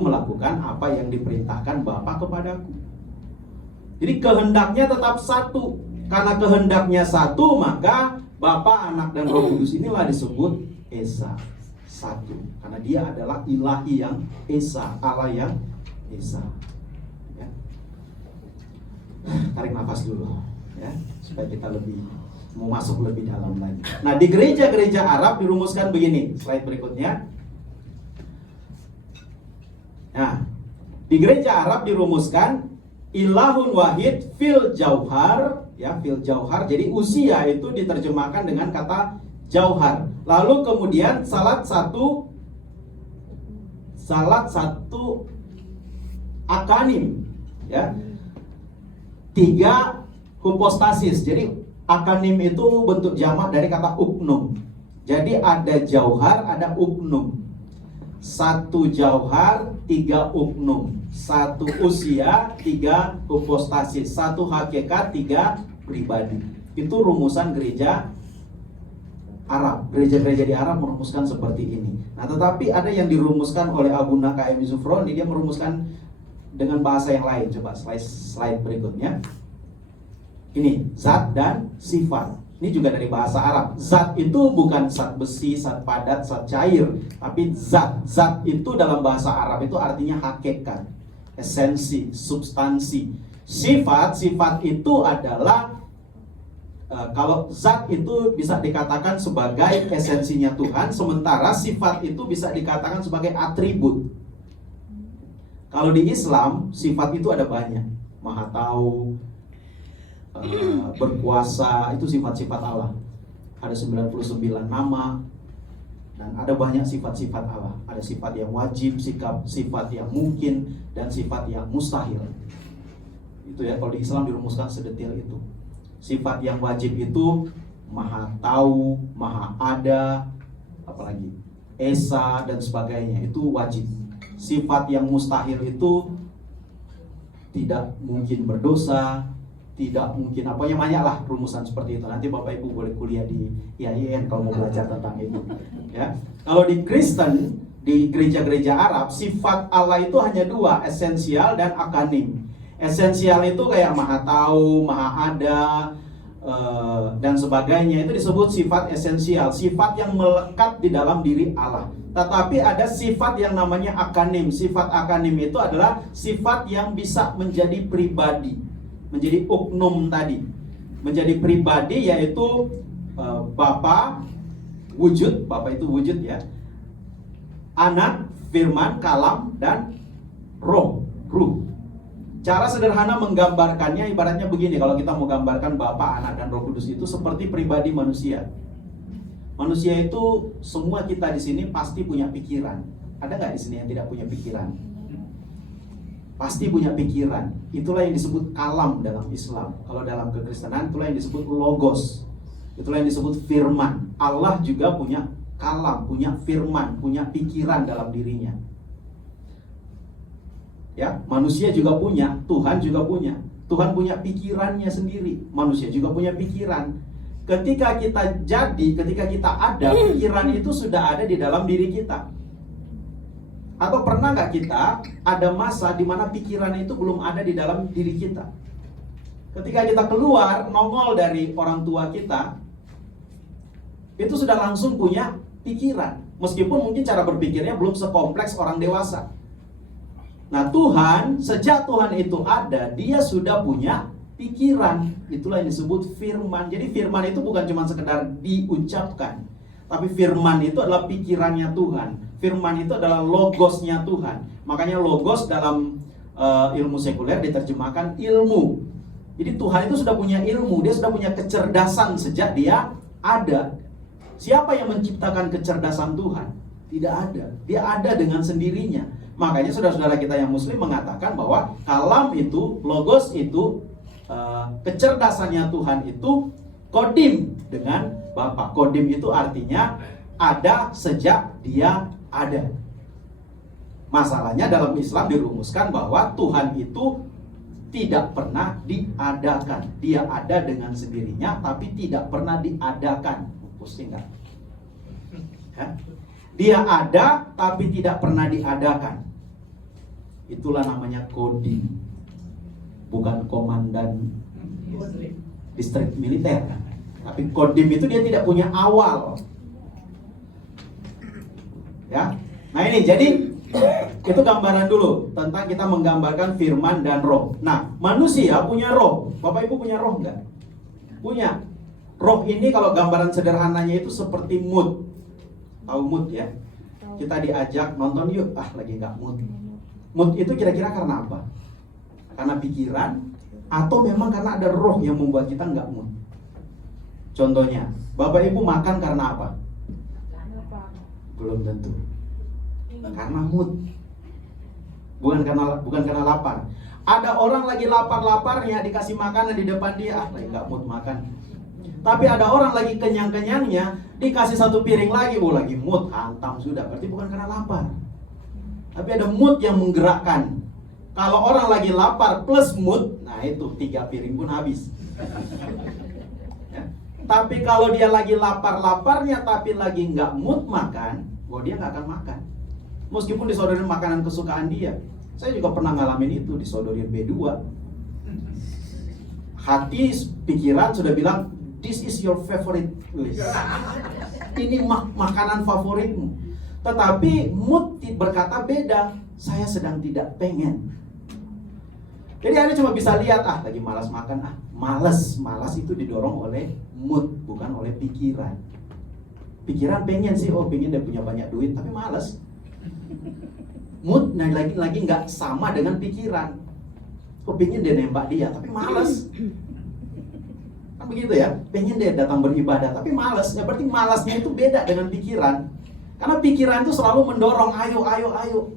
melakukan apa yang diperintahkan Bapa kepadaku. Jadi kehendaknya tetap satu. Karena kehendaknya satu, maka Bapa, Anak, dan Roh Kudus inilah disebut Esa. Satu. Karena dia adalah ilahi yang Esa, Allah yang Esa. Ya. Tarik nafas dulu, ya, supaya kita mau masuk lebih dalam lagi. Nah, di gereja-gereja Arab dirumuskan begini. Slide berikutnya. Nah, di gereja Arab dirumuskan ilahun wahid fil jauhar, ya, fil jauhar. Jadi usia itu diterjemahkan dengan kata jauhar. Lalu kemudian salat satu akanim, ya. 3 hypostasis. Jadi akanim itu bentuk jamak dari kata uknum. Jadi ada jauhar, ada uknum. 1 jauhar, 3 uknum. 1 usia, 3 hypostasis. 1 hakikat, 3 pribadi. Itu rumusan gereja Arab. Gereja-gereja di Arab merumuskan seperti ini. Nah, tetapi ada yang dirumuskan oleh Abuna KM Yusufroni. Dia merumuskan dengan bahasa yang lain. Coba slide berikutnya. Ini zat dan sifat. Ini juga dari bahasa Arab. Zat itu bukan zat besi, zat padat, zat cair, tapi zat. Zat itu dalam bahasa Arab itu artinya hakikat, esensi, substansi. Sifat itu adalah kalau zat itu bisa dikatakan sebagai esensinya Tuhan, sementara sifat itu bisa dikatakan sebagai atribut. Kalau di Islam, sifat itu ada banyak. Maha tahu, berkuasa, itu sifat-sifat Allah. Ada 99 nama, dan ada banyak sifat-sifat Allah. Ada sifat yang wajib, sifat yang mungkin, dan sifat yang mustahil. Itu ya, kalau di Islam dirumuskan sedetil itu. Sifat yang wajib itu maha tahu, maha ada, apalagi esa dan sebagainya, itu wajib. Sifat yang mustahil itu tidak mungkin berdosa, tidak mungkin apanya, banyak lah rumusan seperti itu. Nanti Bapak Ibu boleh kuliah di IAIN kalau mau belajar tentang itu. Ya, kalau di Kristen, di gereja-gereja Arab, sifat Allah itu hanya 2, esensial dan akanim. Esensial itu kayak maha tahu, maha ada, dan sebagainya. Itu disebut sifat esensial, sifat yang melekat di dalam diri Allah. Tetapi ada sifat yang namanya akanim. Sifat akanim itu adalah sifat yang bisa menjadi pribadi, menjadi uknum tadi. Menjadi pribadi yaitu Bapa, wujud, Bapa itu wujud ya. Anak, firman, kalam, dan ruh. Cara sederhana menggambarkannya ibaratnya begini. Kalau kita mau gambarkan Bapa, Anak, dan Roh Kudus itu seperti pribadi manusia. Manusia itu, semua kita di sini pasti punya pikiran. Ada nggak di sini yang tidak punya pikiran? Pasti punya pikiran. Itulah yang disebut kalam dalam Islam. Kalau dalam kekristenan itulah yang disebut logos. Itulah yang disebut firman. Allah juga punya kalam, punya firman, punya pikiran dalam dirinya. Ya, manusia juga punya, Tuhan juga punya. Tuhan punya pikirannya sendiri, manusia juga punya pikiran. Ketika kita ada, pikiran itu sudah ada di dalam diri kita. Atau pernah nggak kita ada masa di mana pikiran itu belum ada di dalam diri kita? Ketika kita keluar, nongol dari orang tua kita, itu sudah langsung punya pikiran. Meskipun mungkin cara berpikirnya belum sekompleks orang dewasa. Nah, Tuhan, sejak Tuhan itu ada, dia sudah punya pikiran. Itulah yang disebut firman. Jadi firman itu bukan cuma sekedar diucapkan, Tapi firman itu adalah pikirannya Tuhan. Firman itu adalah logosnya Tuhan. Makanya logos dalam ilmu sekuler diterjemahkan ilmu. Jadi Tuhan itu sudah punya ilmu, dia sudah punya kecerdasan sejak dia ada. Siapa yang menciptakan kecerdasan Tuhan? Tidak ada. Dia ada dengan sendirinya. Makanya saudara-saudara kita yang muslim mengatakan bahwa kalam itu, logos itu, kecerdasannya Tuhan itu kodim dengan Bapa. Kodim itu artinya ada sejak dia ada. Masalahnya dalam Islam dirumuskan bahwa Tuhan itu tidak pernah diadakan. Dia ada dengan sendirinya tapi tidak pernah diadakan. Pusing nggak? Ya? Dia ada tapi tidak pernah diadakan. Itulah namanya kodim. Bukan komandan distrik militer. Tapi kodim itu dia tidak punya awal. Ya. Nah ini jadi itu gambaran dulu tentang kita menggambarkan firman dan roh. Nah, manusia punya roh. Bapak Ibu punya roh enggak? Punya. Roh ini kalau gambaran sederhananya itu seperti mood. Tahu mood ya? Kita diajak nonton yuk, lagi nggak mood. Mood itu kira-kira karena apa? Karena pikiran atau memang karena ada roh yang membuat kita nggak mood? Contohnya, Bapak Ibu makan karena apa? Belum tentu. Karena mood. Bukan karena lapar. Ada orang lagi lapar-laparnya dikasih makanan di depan dia, lagi nggak mood makan. Tapi ada orang lagi kenyang-kenyangnya dikasih satu piring lagi, lagi mood, hantam sudah. Berarti bukan karena lapar. Tapi ada mood yang menggerakkan. Kalau orang lagi lapar plus mood, nah itu 3 piring pun habis. Ya. Tapi kalau dia lagi lapar-laparnya tapi lagi nggak mood makan, dia nggak akan makan. Meskipun disodorin makanan kesukaan dia. Saya juga pernah ngalamin itu, disodorin B2. Hati, pikiran sudah bilang, this is your favorite list. Ini makanan favoritmu. Tetapi mood berkata beda. Saya sedang tidak pengen. Jadi Anda cuma bisa lihat, lagi malas makan, malas itu didorong oleh mood, bukan oleh pikiran. Pikiran pengen sih, pengen dia punya banyak duit, tapi malas. Mood lagi nggak sama dengan pikiran. Pengen dia nembak dia, tapi malas. Kan begitu ya, pengen dia datang beribadah, tapi malas. Ya berarti malasnya itu beda dengan pikiran. Karena pikiran itu selalu mendorong, ayo.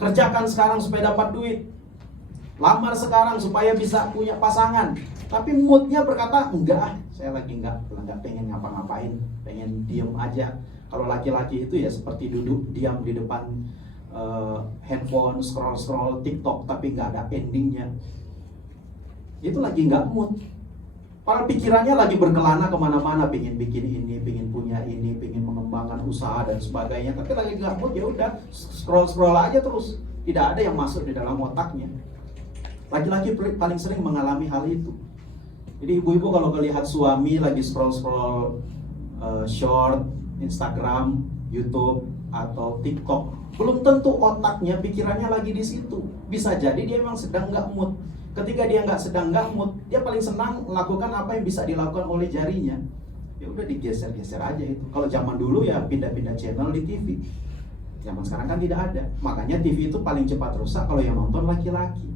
Kerjakan sekarang supaya dapat duit. Lamar sekarang supaya bisa punya pasangan. Tapi moodnya berkata, enggak, saya lagi nggak pengen ngapa-ngapain, pengen diem aja. Kalau laki-laki itu ya seperti duduk diam di depan handphone, scroll TikTok, tapi nggak ada endingnya. Itu lagi nggak mood. Padahal pikirannya lagi berkelana kemana-mana, pengen bikin ini, pengen punya ini, pengen mengembangkan usaha dan sebagainya. Tapi lagi nggak mood, ya udah scroll aja terus. Tidak ada yang masuk di dalam otaknya. Laki-laki paling sering mengalami hal itu. Jadi ibu-ibu kalau melihat suami lagi scroll short, Instagram, YouTube atau TikTok, belum tentu otaknya, pikirannya lagi di situ. Bisa jadi dia memang sedang nggak mood. Ketika dia sedang nggak mood, dia paling senang melakukan apa yang bisa dilakukan oleh jarinya. Ya udah digeser-geser aja itu. Kalau zaman dulu ya pindah-pindah channel di TV. Zaman sekarang kan tidak ada. Makanya TV itu paling cepat rusak kalau yang nonton laki-laki.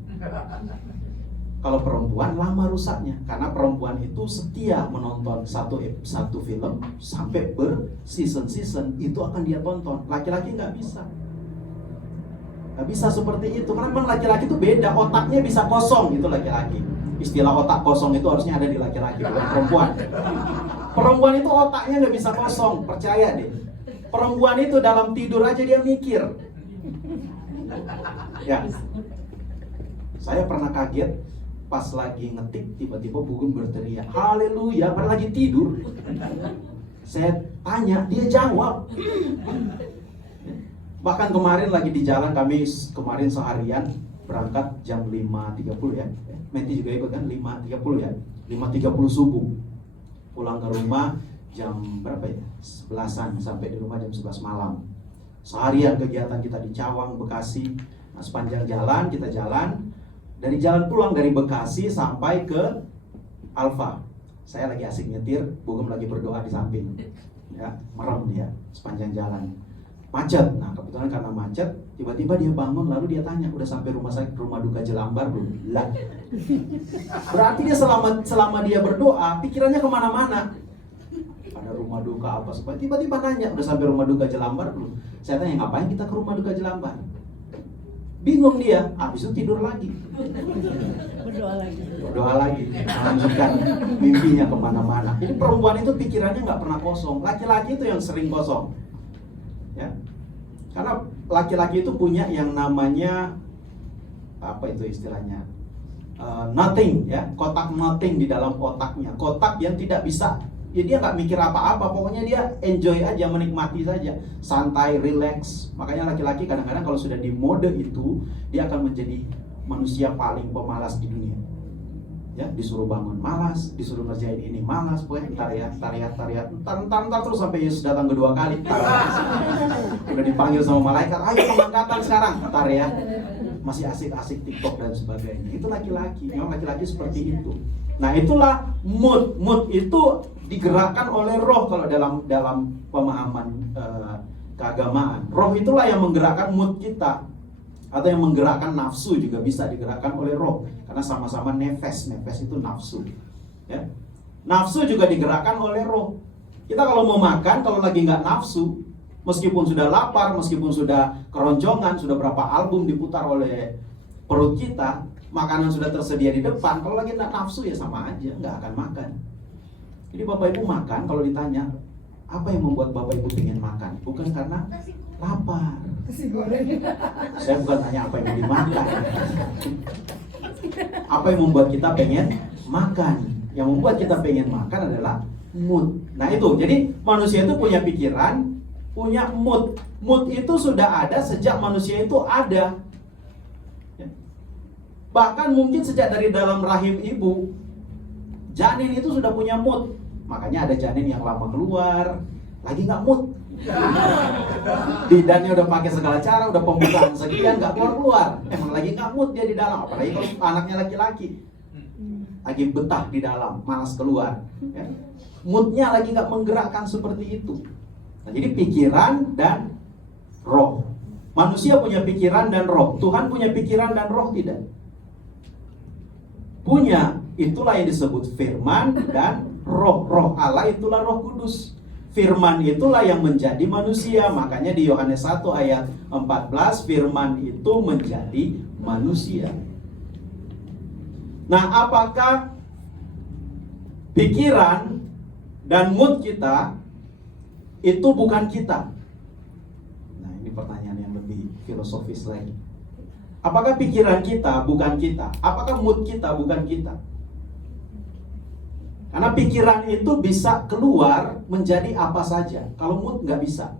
Kalau perempuan lama rusaknya, karena perempuan itu setia menonton satu film sampai berseason-season, itu akan dia tonton. Laki-laki nggak bisa. Nggak bisa seperti itu, karena memang laki-laki itu beda, otaknya bisa kosong gitu laki-laki. Istilah otak kosong itu harusnya ada di laki-laki, bukan perempuan. Perempuan itu otaknya nggak bisa kosong, percaya deh. Perempuan itu dalam tidur aja dia mikir. Ya, saya pernah kaget pas lagi ngetik tiba-tiba Bugum berteriak haleluya padahal lagi tidur. Saya tanya, dia jawab. Bahkan kemarin lagi di jalan, kami kemarin seharian berangkat jam 5.30 ya. Menti juga ikut kan, 5.30 ya. 5.30 subuh. Pulang ke rumah jam berapa ya? 11-an, sampai di rumah jam 11 malam. Seharian kegiatan kita di Cawang, Bekasi. Nah, sepanjang jalan kita jalan. Dari jalan pulang dari Bekasi sampai ke Alfa. Saya lagi asik nyetir, Bugum lagi berdoa di samping. ya, merem dia sepanjang jalan. Macet. Nah, kebetulan karena macet, tiba-tiba dia bangun lalu dia tanya, "Udah sampai rumah duka Jelambar belum?" Lah. Berarti dia selama dia berdoa, pikirannya kemana-mana. Ada rumah duka apa sebagainya. Tiba-tiba nanya, "Udah sampai rumah duka Jelambar belum?" Saya tanya, "Ngapain kita ke rumah duka Jelambar?" Bingung dia, habis itu tidur lagi. Berdoa lagi, melanjutkan mimpinya kemana-mana. Jadi perempuan itu pikirannya nggak pernah kosong. Laki-laki itu yang sering kosong. Ya, karena laki-laki itu punya yang namanya apa itu istilahnya, nothing, ya, kotak nothing di dalam otaknya, kotak yang tidak bisa, ya dia nggak mikir apa-apa, pokoknya dia enjoy aja, menikmati saja, santai, relax. Makanya laki-laki kadang-kadang kalau sudah di mode itu, dia akan menjadi manusia paling pemalas di dunia. Ya, disuruh bangun malas, disuruh ngerjain ini malas, pokoknya entar terus sampai Yesus datang kedua kali. Udah dipanggil sama malaikat, "Ayo pengangkatan sekarang." Entar ya, masih asik-asik TikTok dan sebagainya. Itu laki-laki, memang laki-laki seperti itu. Nah, itulah mood itu digerakkan oleh roh kalau dalam pemahaman keagamaan. Roh itulah yang menggerakkan mood kita. Atau yang menggerakkan nafsu juga bisa digerakkan oleh roh, karena sama-sama nefes itu nafsu, ya. Nafsu juga digerakkan oleh roh. Kita kalau mau makan, kalau lagi nggak nafsu, meskipun sudah lapar, meskipun sudah keroncongan, sudah berapa album diputar oleh perut kita, makanan sudah tersedia di depan, kalau lagi nggak nafsu ya sama aja, nggak akan makan. Jadi Bapak Ibu makan, kalau ditanya apa yang membuat Bapak Ibu ingin makan, bukan karena lapar. Saya bukan tanya apa yang mau dimakan. Apa yang membuat kita pengen makan? Yang membuat kita pengen makan adalah mood. Nah itu, jadi manusia itu punya pikiran, punya mood. Mood itu sudah ada sejak manusia itu ada. Bahkan mungkin sejak dari dalam rahim ibu, janin itu sudah punya mood. Makanya ada janin yang lama keluar, lagi nggak mood. Bidannya udah pakai segala cara, udah pembukaan sekian, nggak keluar. Emang lagi nggak mood dia di dalam, apalagi kalau anaknya laki-laki, lagi betah di dalam, malas keluar. Ya. Moodnya lagi nggak menggerakkan seperti itu. Nah, jadi pikiran dan roh. Manusia punya pikiran dan roh. Tuhan punya pikiran dan roh tidak? Punya. Itulah yang disebut firman dan roh. Roh Allah itulah Roh Kudus. Firman itulah yang menjadi manusia. Makanya di Yohanes 1 ayat 14, firman itu menjadi manusia. Nah, apakah pikiran dan mood kita itu bukan kita? Nah, ini pertanyaan yang lebih filosofis lagi. Apakah pikiran kita bukan kita? Apakah mood kita bukan kita? Karena pikiran itu bisa keluar menjadi apa saja. Kalau mood nggak bisa.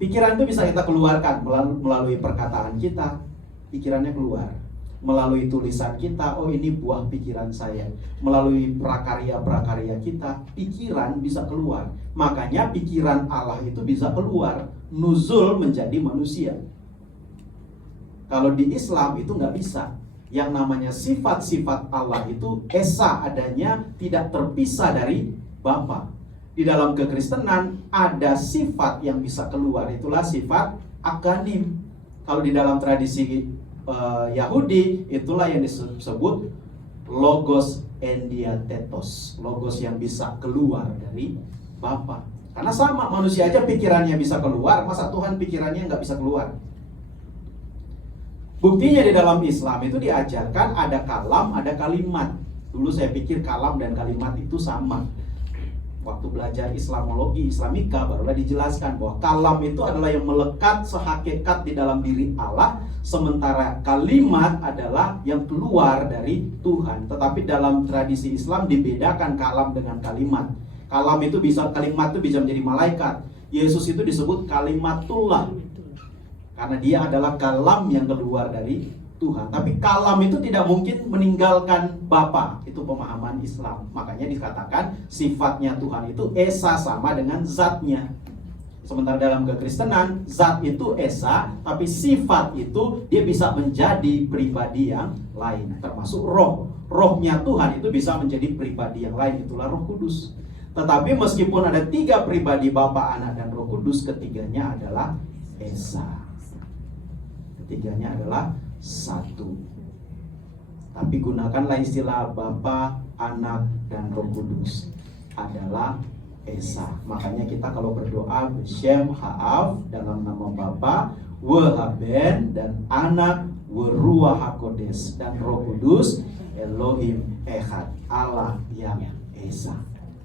Pikiran itu bisa kita keluarkan melalui perkataan kita. Pikirannya keluar. Melalui tulisan kita, oh ini buah pikiran saya. Melalui prakarya-prakarya kita, pikiran bisa keluar. Makanya pikiran Allah itu bisa keluar. Nuzul menjadi manusia. Kalau di Islam itu nggak bisa. Yang namanya sifat-sifat Allah itu esa adanya, tidak terpisah dari Bapa. Di dalam kekristenan ada sifat yang bisa keluar, itulah sifat akanim. Kalau di dalam tradisi Yahudi, itulah yang disebut logos endiatetos, logos yang bisa keluar dari Bapa. Karena sama, manusia aja pikirannya bisa keluar, masa Tuhan pikirannya nggak bisa keluar? Buktinya di dalam Islam itu diajarkan ada kalam, ada kalimat. Dulu saya pikir kalam dan kalimat itu sama. Waktu belajar Islamologi, Islamika, barulah dijelaskan bahwa kalam itu adalah yang melekat sehakikat di dalam diri Allah, sementara kalimat adalah yang keluar dari Tuhan. Tetapi dalam tradisi Islam dibedakan kalam dengan kalimat. Kalam itu bisa, kalimat itu bisa menjadi malaikat. Yesus itu disebut kalimatullah. Karena dia adalah kalam yang keluar dari Tuhan. Tapi kalam itu tidak mungkin meninggalkan Bapa. Itu pemahaman Islam. Makanya dikatakan sifatnya Tuhan itu esa sama dengan zatnya. Sementara dalam kekristenan, zat itu esa, tapi sifat itu dia bisa menjadi pribadi yang lain. Termasuk roh. Rohnya Tuhan itu bisa menjadi pribadi yang lain. Itulah Roh Kudus. Tetapi meskipun ada 3 pribadi, Bapa, Anak, dan Roh Kudus, ketiganya adalah Esa. Ketiganya adalah satu. Tapi gunakanlah istilah Bapa, Anak, dan Roh Kudus adalah Esa. Makanya kita kalau berdoa Beshem Ha'af dalam nama Bapa, Wehaben, dan Anak, Weruah HaKodes, dan Roh Kudus, Elohim Echad, Allah yang Esa,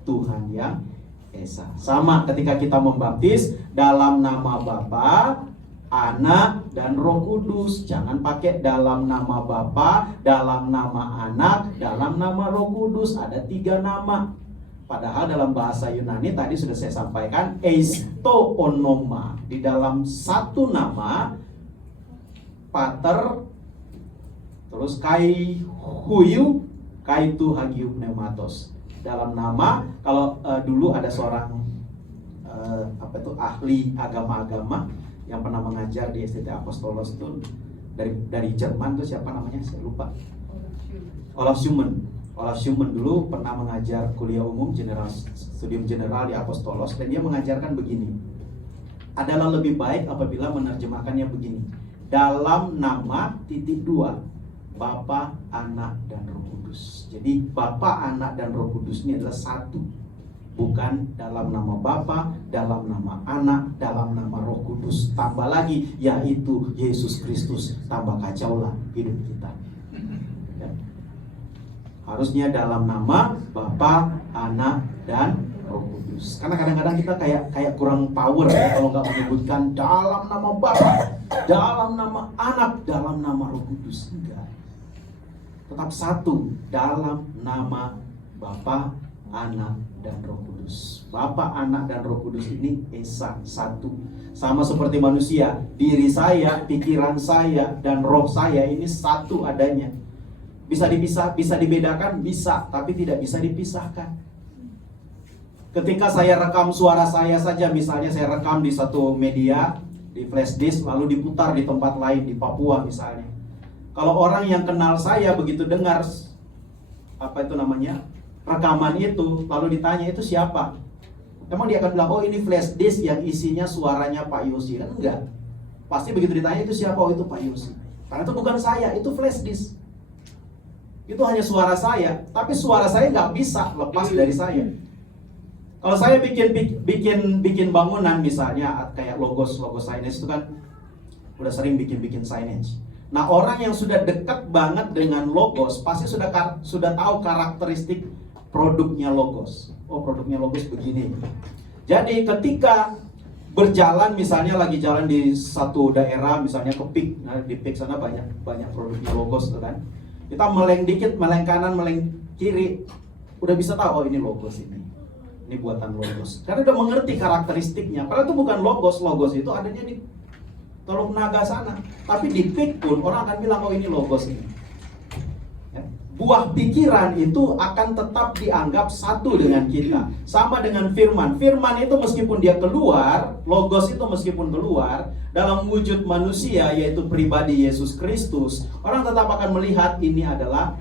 Tuhan yang Esa. Sama ketika kita membaptis dalam nama Bapa, Anak, dan Roh Kudus. Jangan pakai dalam nama Bapa, dalam nama Anak, dalam nama Roh Kudus. Ada 3 nama. Padahal dalam bahasa Yunani tadi sudah saya sampaikan, eisto onoma, di dalam satu nama, pater, terus kai huyu, kai tu hagiu pneumatos. Dalam nama, kalau dulu ada seorang ahli agama-agama yang pernah mengajar di STT Apostolos itu dari Jerman, itu siapa namanya? Saya lupa. Olaf Schumann dulu pernah mengajar kuliah umum studium general di Apostolos, dan dia mengajarkan begini. Adalah lebih baik apabila menerjemahkannya begini. Dalam nama (2) Bapa, Anak, dan Roh Kudus. Jadi Bapa, Anak, dan Roh Kudus ini adalah satu. Bukan dalam nama Bapa, dalam nama Anak, dalam nama Roh Kudus. Tambah lagi yaitu Yesus Kristus. Tambah kacaulah hidup kita. Harusnya dalam nama Bapa, Anak, dan Roh Kudus. Karena kadang-kadang kita kayak kurang power ya, kalau nggak menyebutkan dalam nama Bapa, dalam nama Anak, dalam nama Roh Kudus. Enggak. Tetap satu dalam nama Bapa, Anak, dan Roh Kudus. Bapa, Anak, dan Roh Kudus ini Esa, satu. Sama seperti manusia, diri saya, pikiran saya, dan roh saya ini satu adanya. Bisa dipisah, bisa dibedakan, bisa, tapi tidak bisa dipisahkan. Ketika saya rekam suara saya saja, misalnya saya rekam di satu media, di flash disk, lalu diputar di tempat lain, di Papua misalnya. Kalau orang yang kenal saya begitu dengar rekaman itu, lalu ditanya itu siapa? Emang dia akan bilang, oh ini flash disk yang isinya suaranya Pak Yosi? Kan enggak. Pasti begitu ditanya itu siapa? Oh itu Pak Yosi. Karena itu bukan saya, itu flash disk. Itu hanya suara saya, tapi suara saya nggak bisa lepas dari saya. Kalau saya bikin bangunan misalnya kayak logo signage itu kan udah sering bikin signage. Nah, orang yang sudah dekat banget dengan logos pasti sudah tahu karakteristik produknya logos. Oh, produknya logos begini. Jadi ketika berjalan, misalnya lagi jalan di satu daerah, misalnya ke PIK, nah di PIK sana banyak produknya logos tuh kan. Kita meleng dikit, meleng kanan, meleng kiri, udah bisa tahu, oh ini logos ini buatan logos. Karena udah mengerti karakteristiknya. Padahal itu bukan logos itu adanya di Teluk Naga sana. Tapi di PIK pun orang akan bilang, oh ini logos ini. Ya. Buah pikiran itu akan tetap dianggap satu dengan kita. Sama dengan firman. Firman itu meskipun dia keluar, logos itu meskipun keluar dalam wujud manusia, yaitu pribadi Yesus Kristus, orang tetap akan melihat ini adalah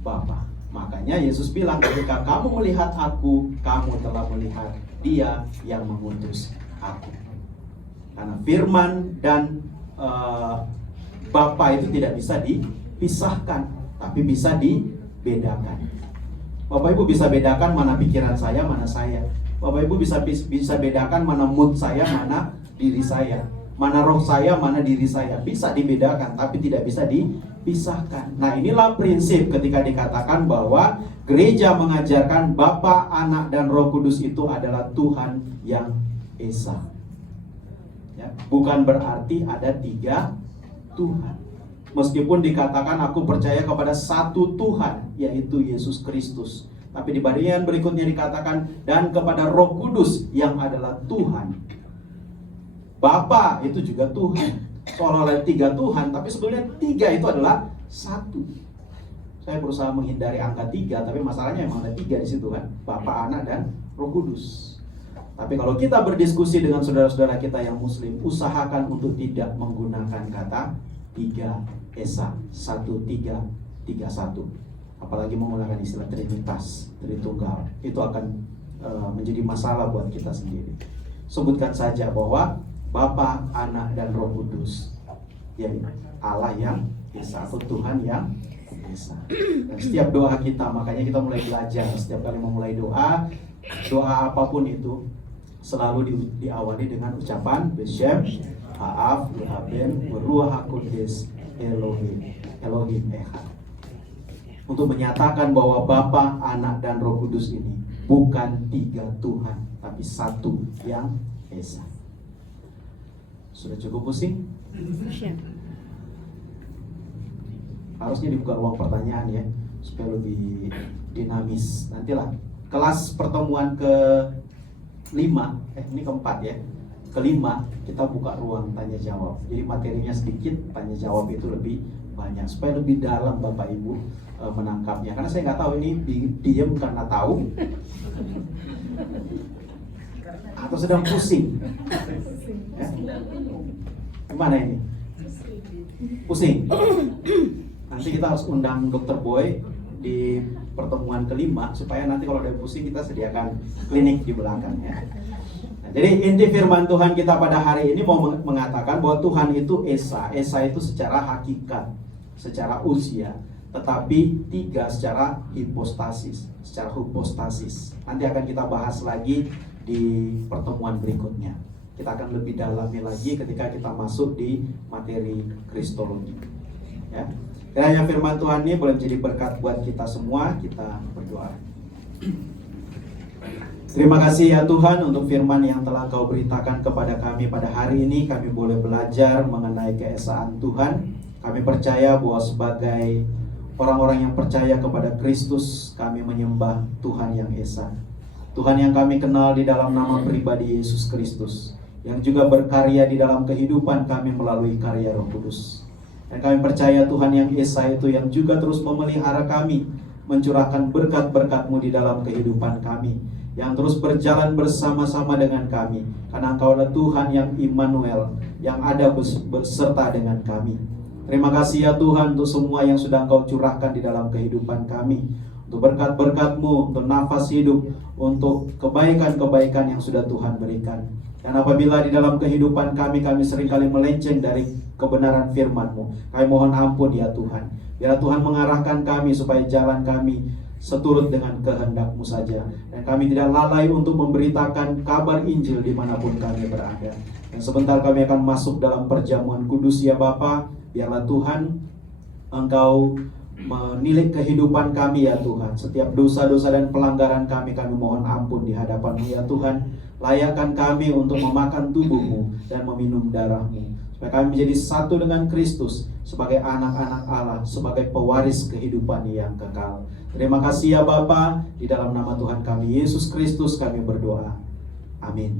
Bapa. Makanya Yesus bilang, ketika kamu melihat aku, kamu telah melihat Dia yang mengutus aku. Karena firman dan Bapa itu tidak bisa dipisahkan, tapi bisa dibedakan. Bapak Ibu bisa bedakan mana pikiran saya, mana saya. Bapak Ibu bisa bedakan mana mood saya, mana diri saya. Mana roh saya, mana diri saya. Bisa dibedakan, tapi tidak bisa dipisahkan. Nah, inilah prinsip ketika dikatakan bahwa gereja mengajarkan Bapa, Anak, dan Roh Kudus itu adalah Tuhan yang Esa. Ya, bukan berarti ada 3 Tuhan. Meskipun dikatakan aku percaya kepada satu Tuhan, yaitu Yesus Kristus. Tapi di bagian berikutnya dikatakan dan kepada Roh Kudus yang adalah Tuhan. Bapa itu juga Tuhan. Seolah-olah 3 Tuhan, tapi sebenarnya 3 itu adalah 1. Saya berusaha menghindari angka 3, tapi masalahnya memang ada 3 di situ kan. Bapa, Anak, dan Roh Kudus. Tapi kalau kita berdiskusi dengan saudara-saudara kita yang Muslim, usahakan untuk tidak menggunakan kata 3 Esa, 1, 3, 3, 1. Apalagi menggunakan istilah Trinitas, Tritunggal. Itu akan menjadi masalah buat kita sendiri. Sebutkan saja bahwa Bapa, Anak, dan Roh Kudus, yaitu Allah yang Esa atau Tuhan yang Esa. Dan setiap doa kita, makanya kita mulai belajar setiap kali memulai doa apapun itu selalu diawali dengan ucapan Beshem, Ha'af, Yahaben, Ruach HaKodes, Elohim Echad. Untuk menyatakan bahwa Bapa, Anak, dan Roh Kudus ini bukan 3 Tuhan, tapi 1 yang Esa. Sudah cukup pusing? Harusnya dibuka ruang pertanyaan ya, supaya lebih dinamis. Nantilah kelas pertemuan ke-5, ini ke-4 ya. Ke-5 kita buka ruang tanya jawab. Jadi materinya sedikit, tanya jawab itu lebih banyak supaya lebih dalam Bapak Ibu menangkapnya. Karena saya nggak tahu ini diam karena tahu atau sedang pusing. Ya? Gimana ini? Pusing. Nanti kita harus undang Dr. Boy di pertemuan ke-5 supaya nanti kalau ada pusing kita sediakan klinik di belakang ya. Nah, jadi inti firman Tuhan kita pada hari ini mau mengatakan bahwa Tuhan itu Esa. Esa itu secara hakikat, secara usia, tetapi 3 secara hipostasis. Nanti akan kita bahas lagi di pertemuan berikutnya. Kita akan lebih dalami lagi ketika kita masuk di materi Kristologi. Ya. Kiranya firman Tuhan ini boleh menjadi berkat buat kita semua. Kita berdoa. Terima kasih ya Tuhan untuk firman yang telah Kau beritakan kepada kami pada hari ini. Kami boleh belajar mengenai keesaan Tuhan. Kami percaya bahwa sebagai orang-orang yang percaya kepada Kristus, kami menyembah Tuhan yang Esa. Tuhan yang kami kenal di dalam nama pribadi Yesus Kristus, yang juga berkarya di dalam kehidupan kami melalui karya Roh Kudus. Dan kami percaya Tuhan yang Esa itu yang juga terus memelihara kami, mencurahkan berkat-berkat-Mu di dalam kehidupan kami, yang terus berjalan bersama-sama dengan kami, karena Engkaulah Tuhan yang Immanuel, yang ada beserta dengan kami. Terima kasih ya Tuhan untuk semua yang sudah Engkau curahkan di dalam kehidupan kami, untuk berkat-berkat-Mu, untuk nafas hidup, untuk kebaikan-kebaikan yang sudah Tuhan berikan. Dan apabila di dalam kehidupan kami seringkali melenceng dari kebenaran firman-Mu, kami mohon ampun ya Tuhan. Biar Tuhan mengarahkan kami supaya jalan kami seturut dengan kehendak-Mu saja. Dan kami tidak lalai untuk memberitakan kabar Injil dimanapun kami berada. Dan sebentar kami akan masuk dalam perjamuan kudus ya Bapa. Biarlah Tuhan Engkau menilik kehidupan kami ya Tuhan. Setiap dosa-dosa dan pelanggaran kami mohon ampun di hadapan-Mu ya Tuhan. Layakkan kami untuk memakan tubuh-Mu dan meminum darah-Mu, supaya kami menjadi satu dengan Kristus sebagai anak-anak Allah, sebagai pewaris kehidupan yang kekal. Terima kasih ya Bapa, di dalam nama Tuhan kami Yesus Kristus kami berdoa. Amin.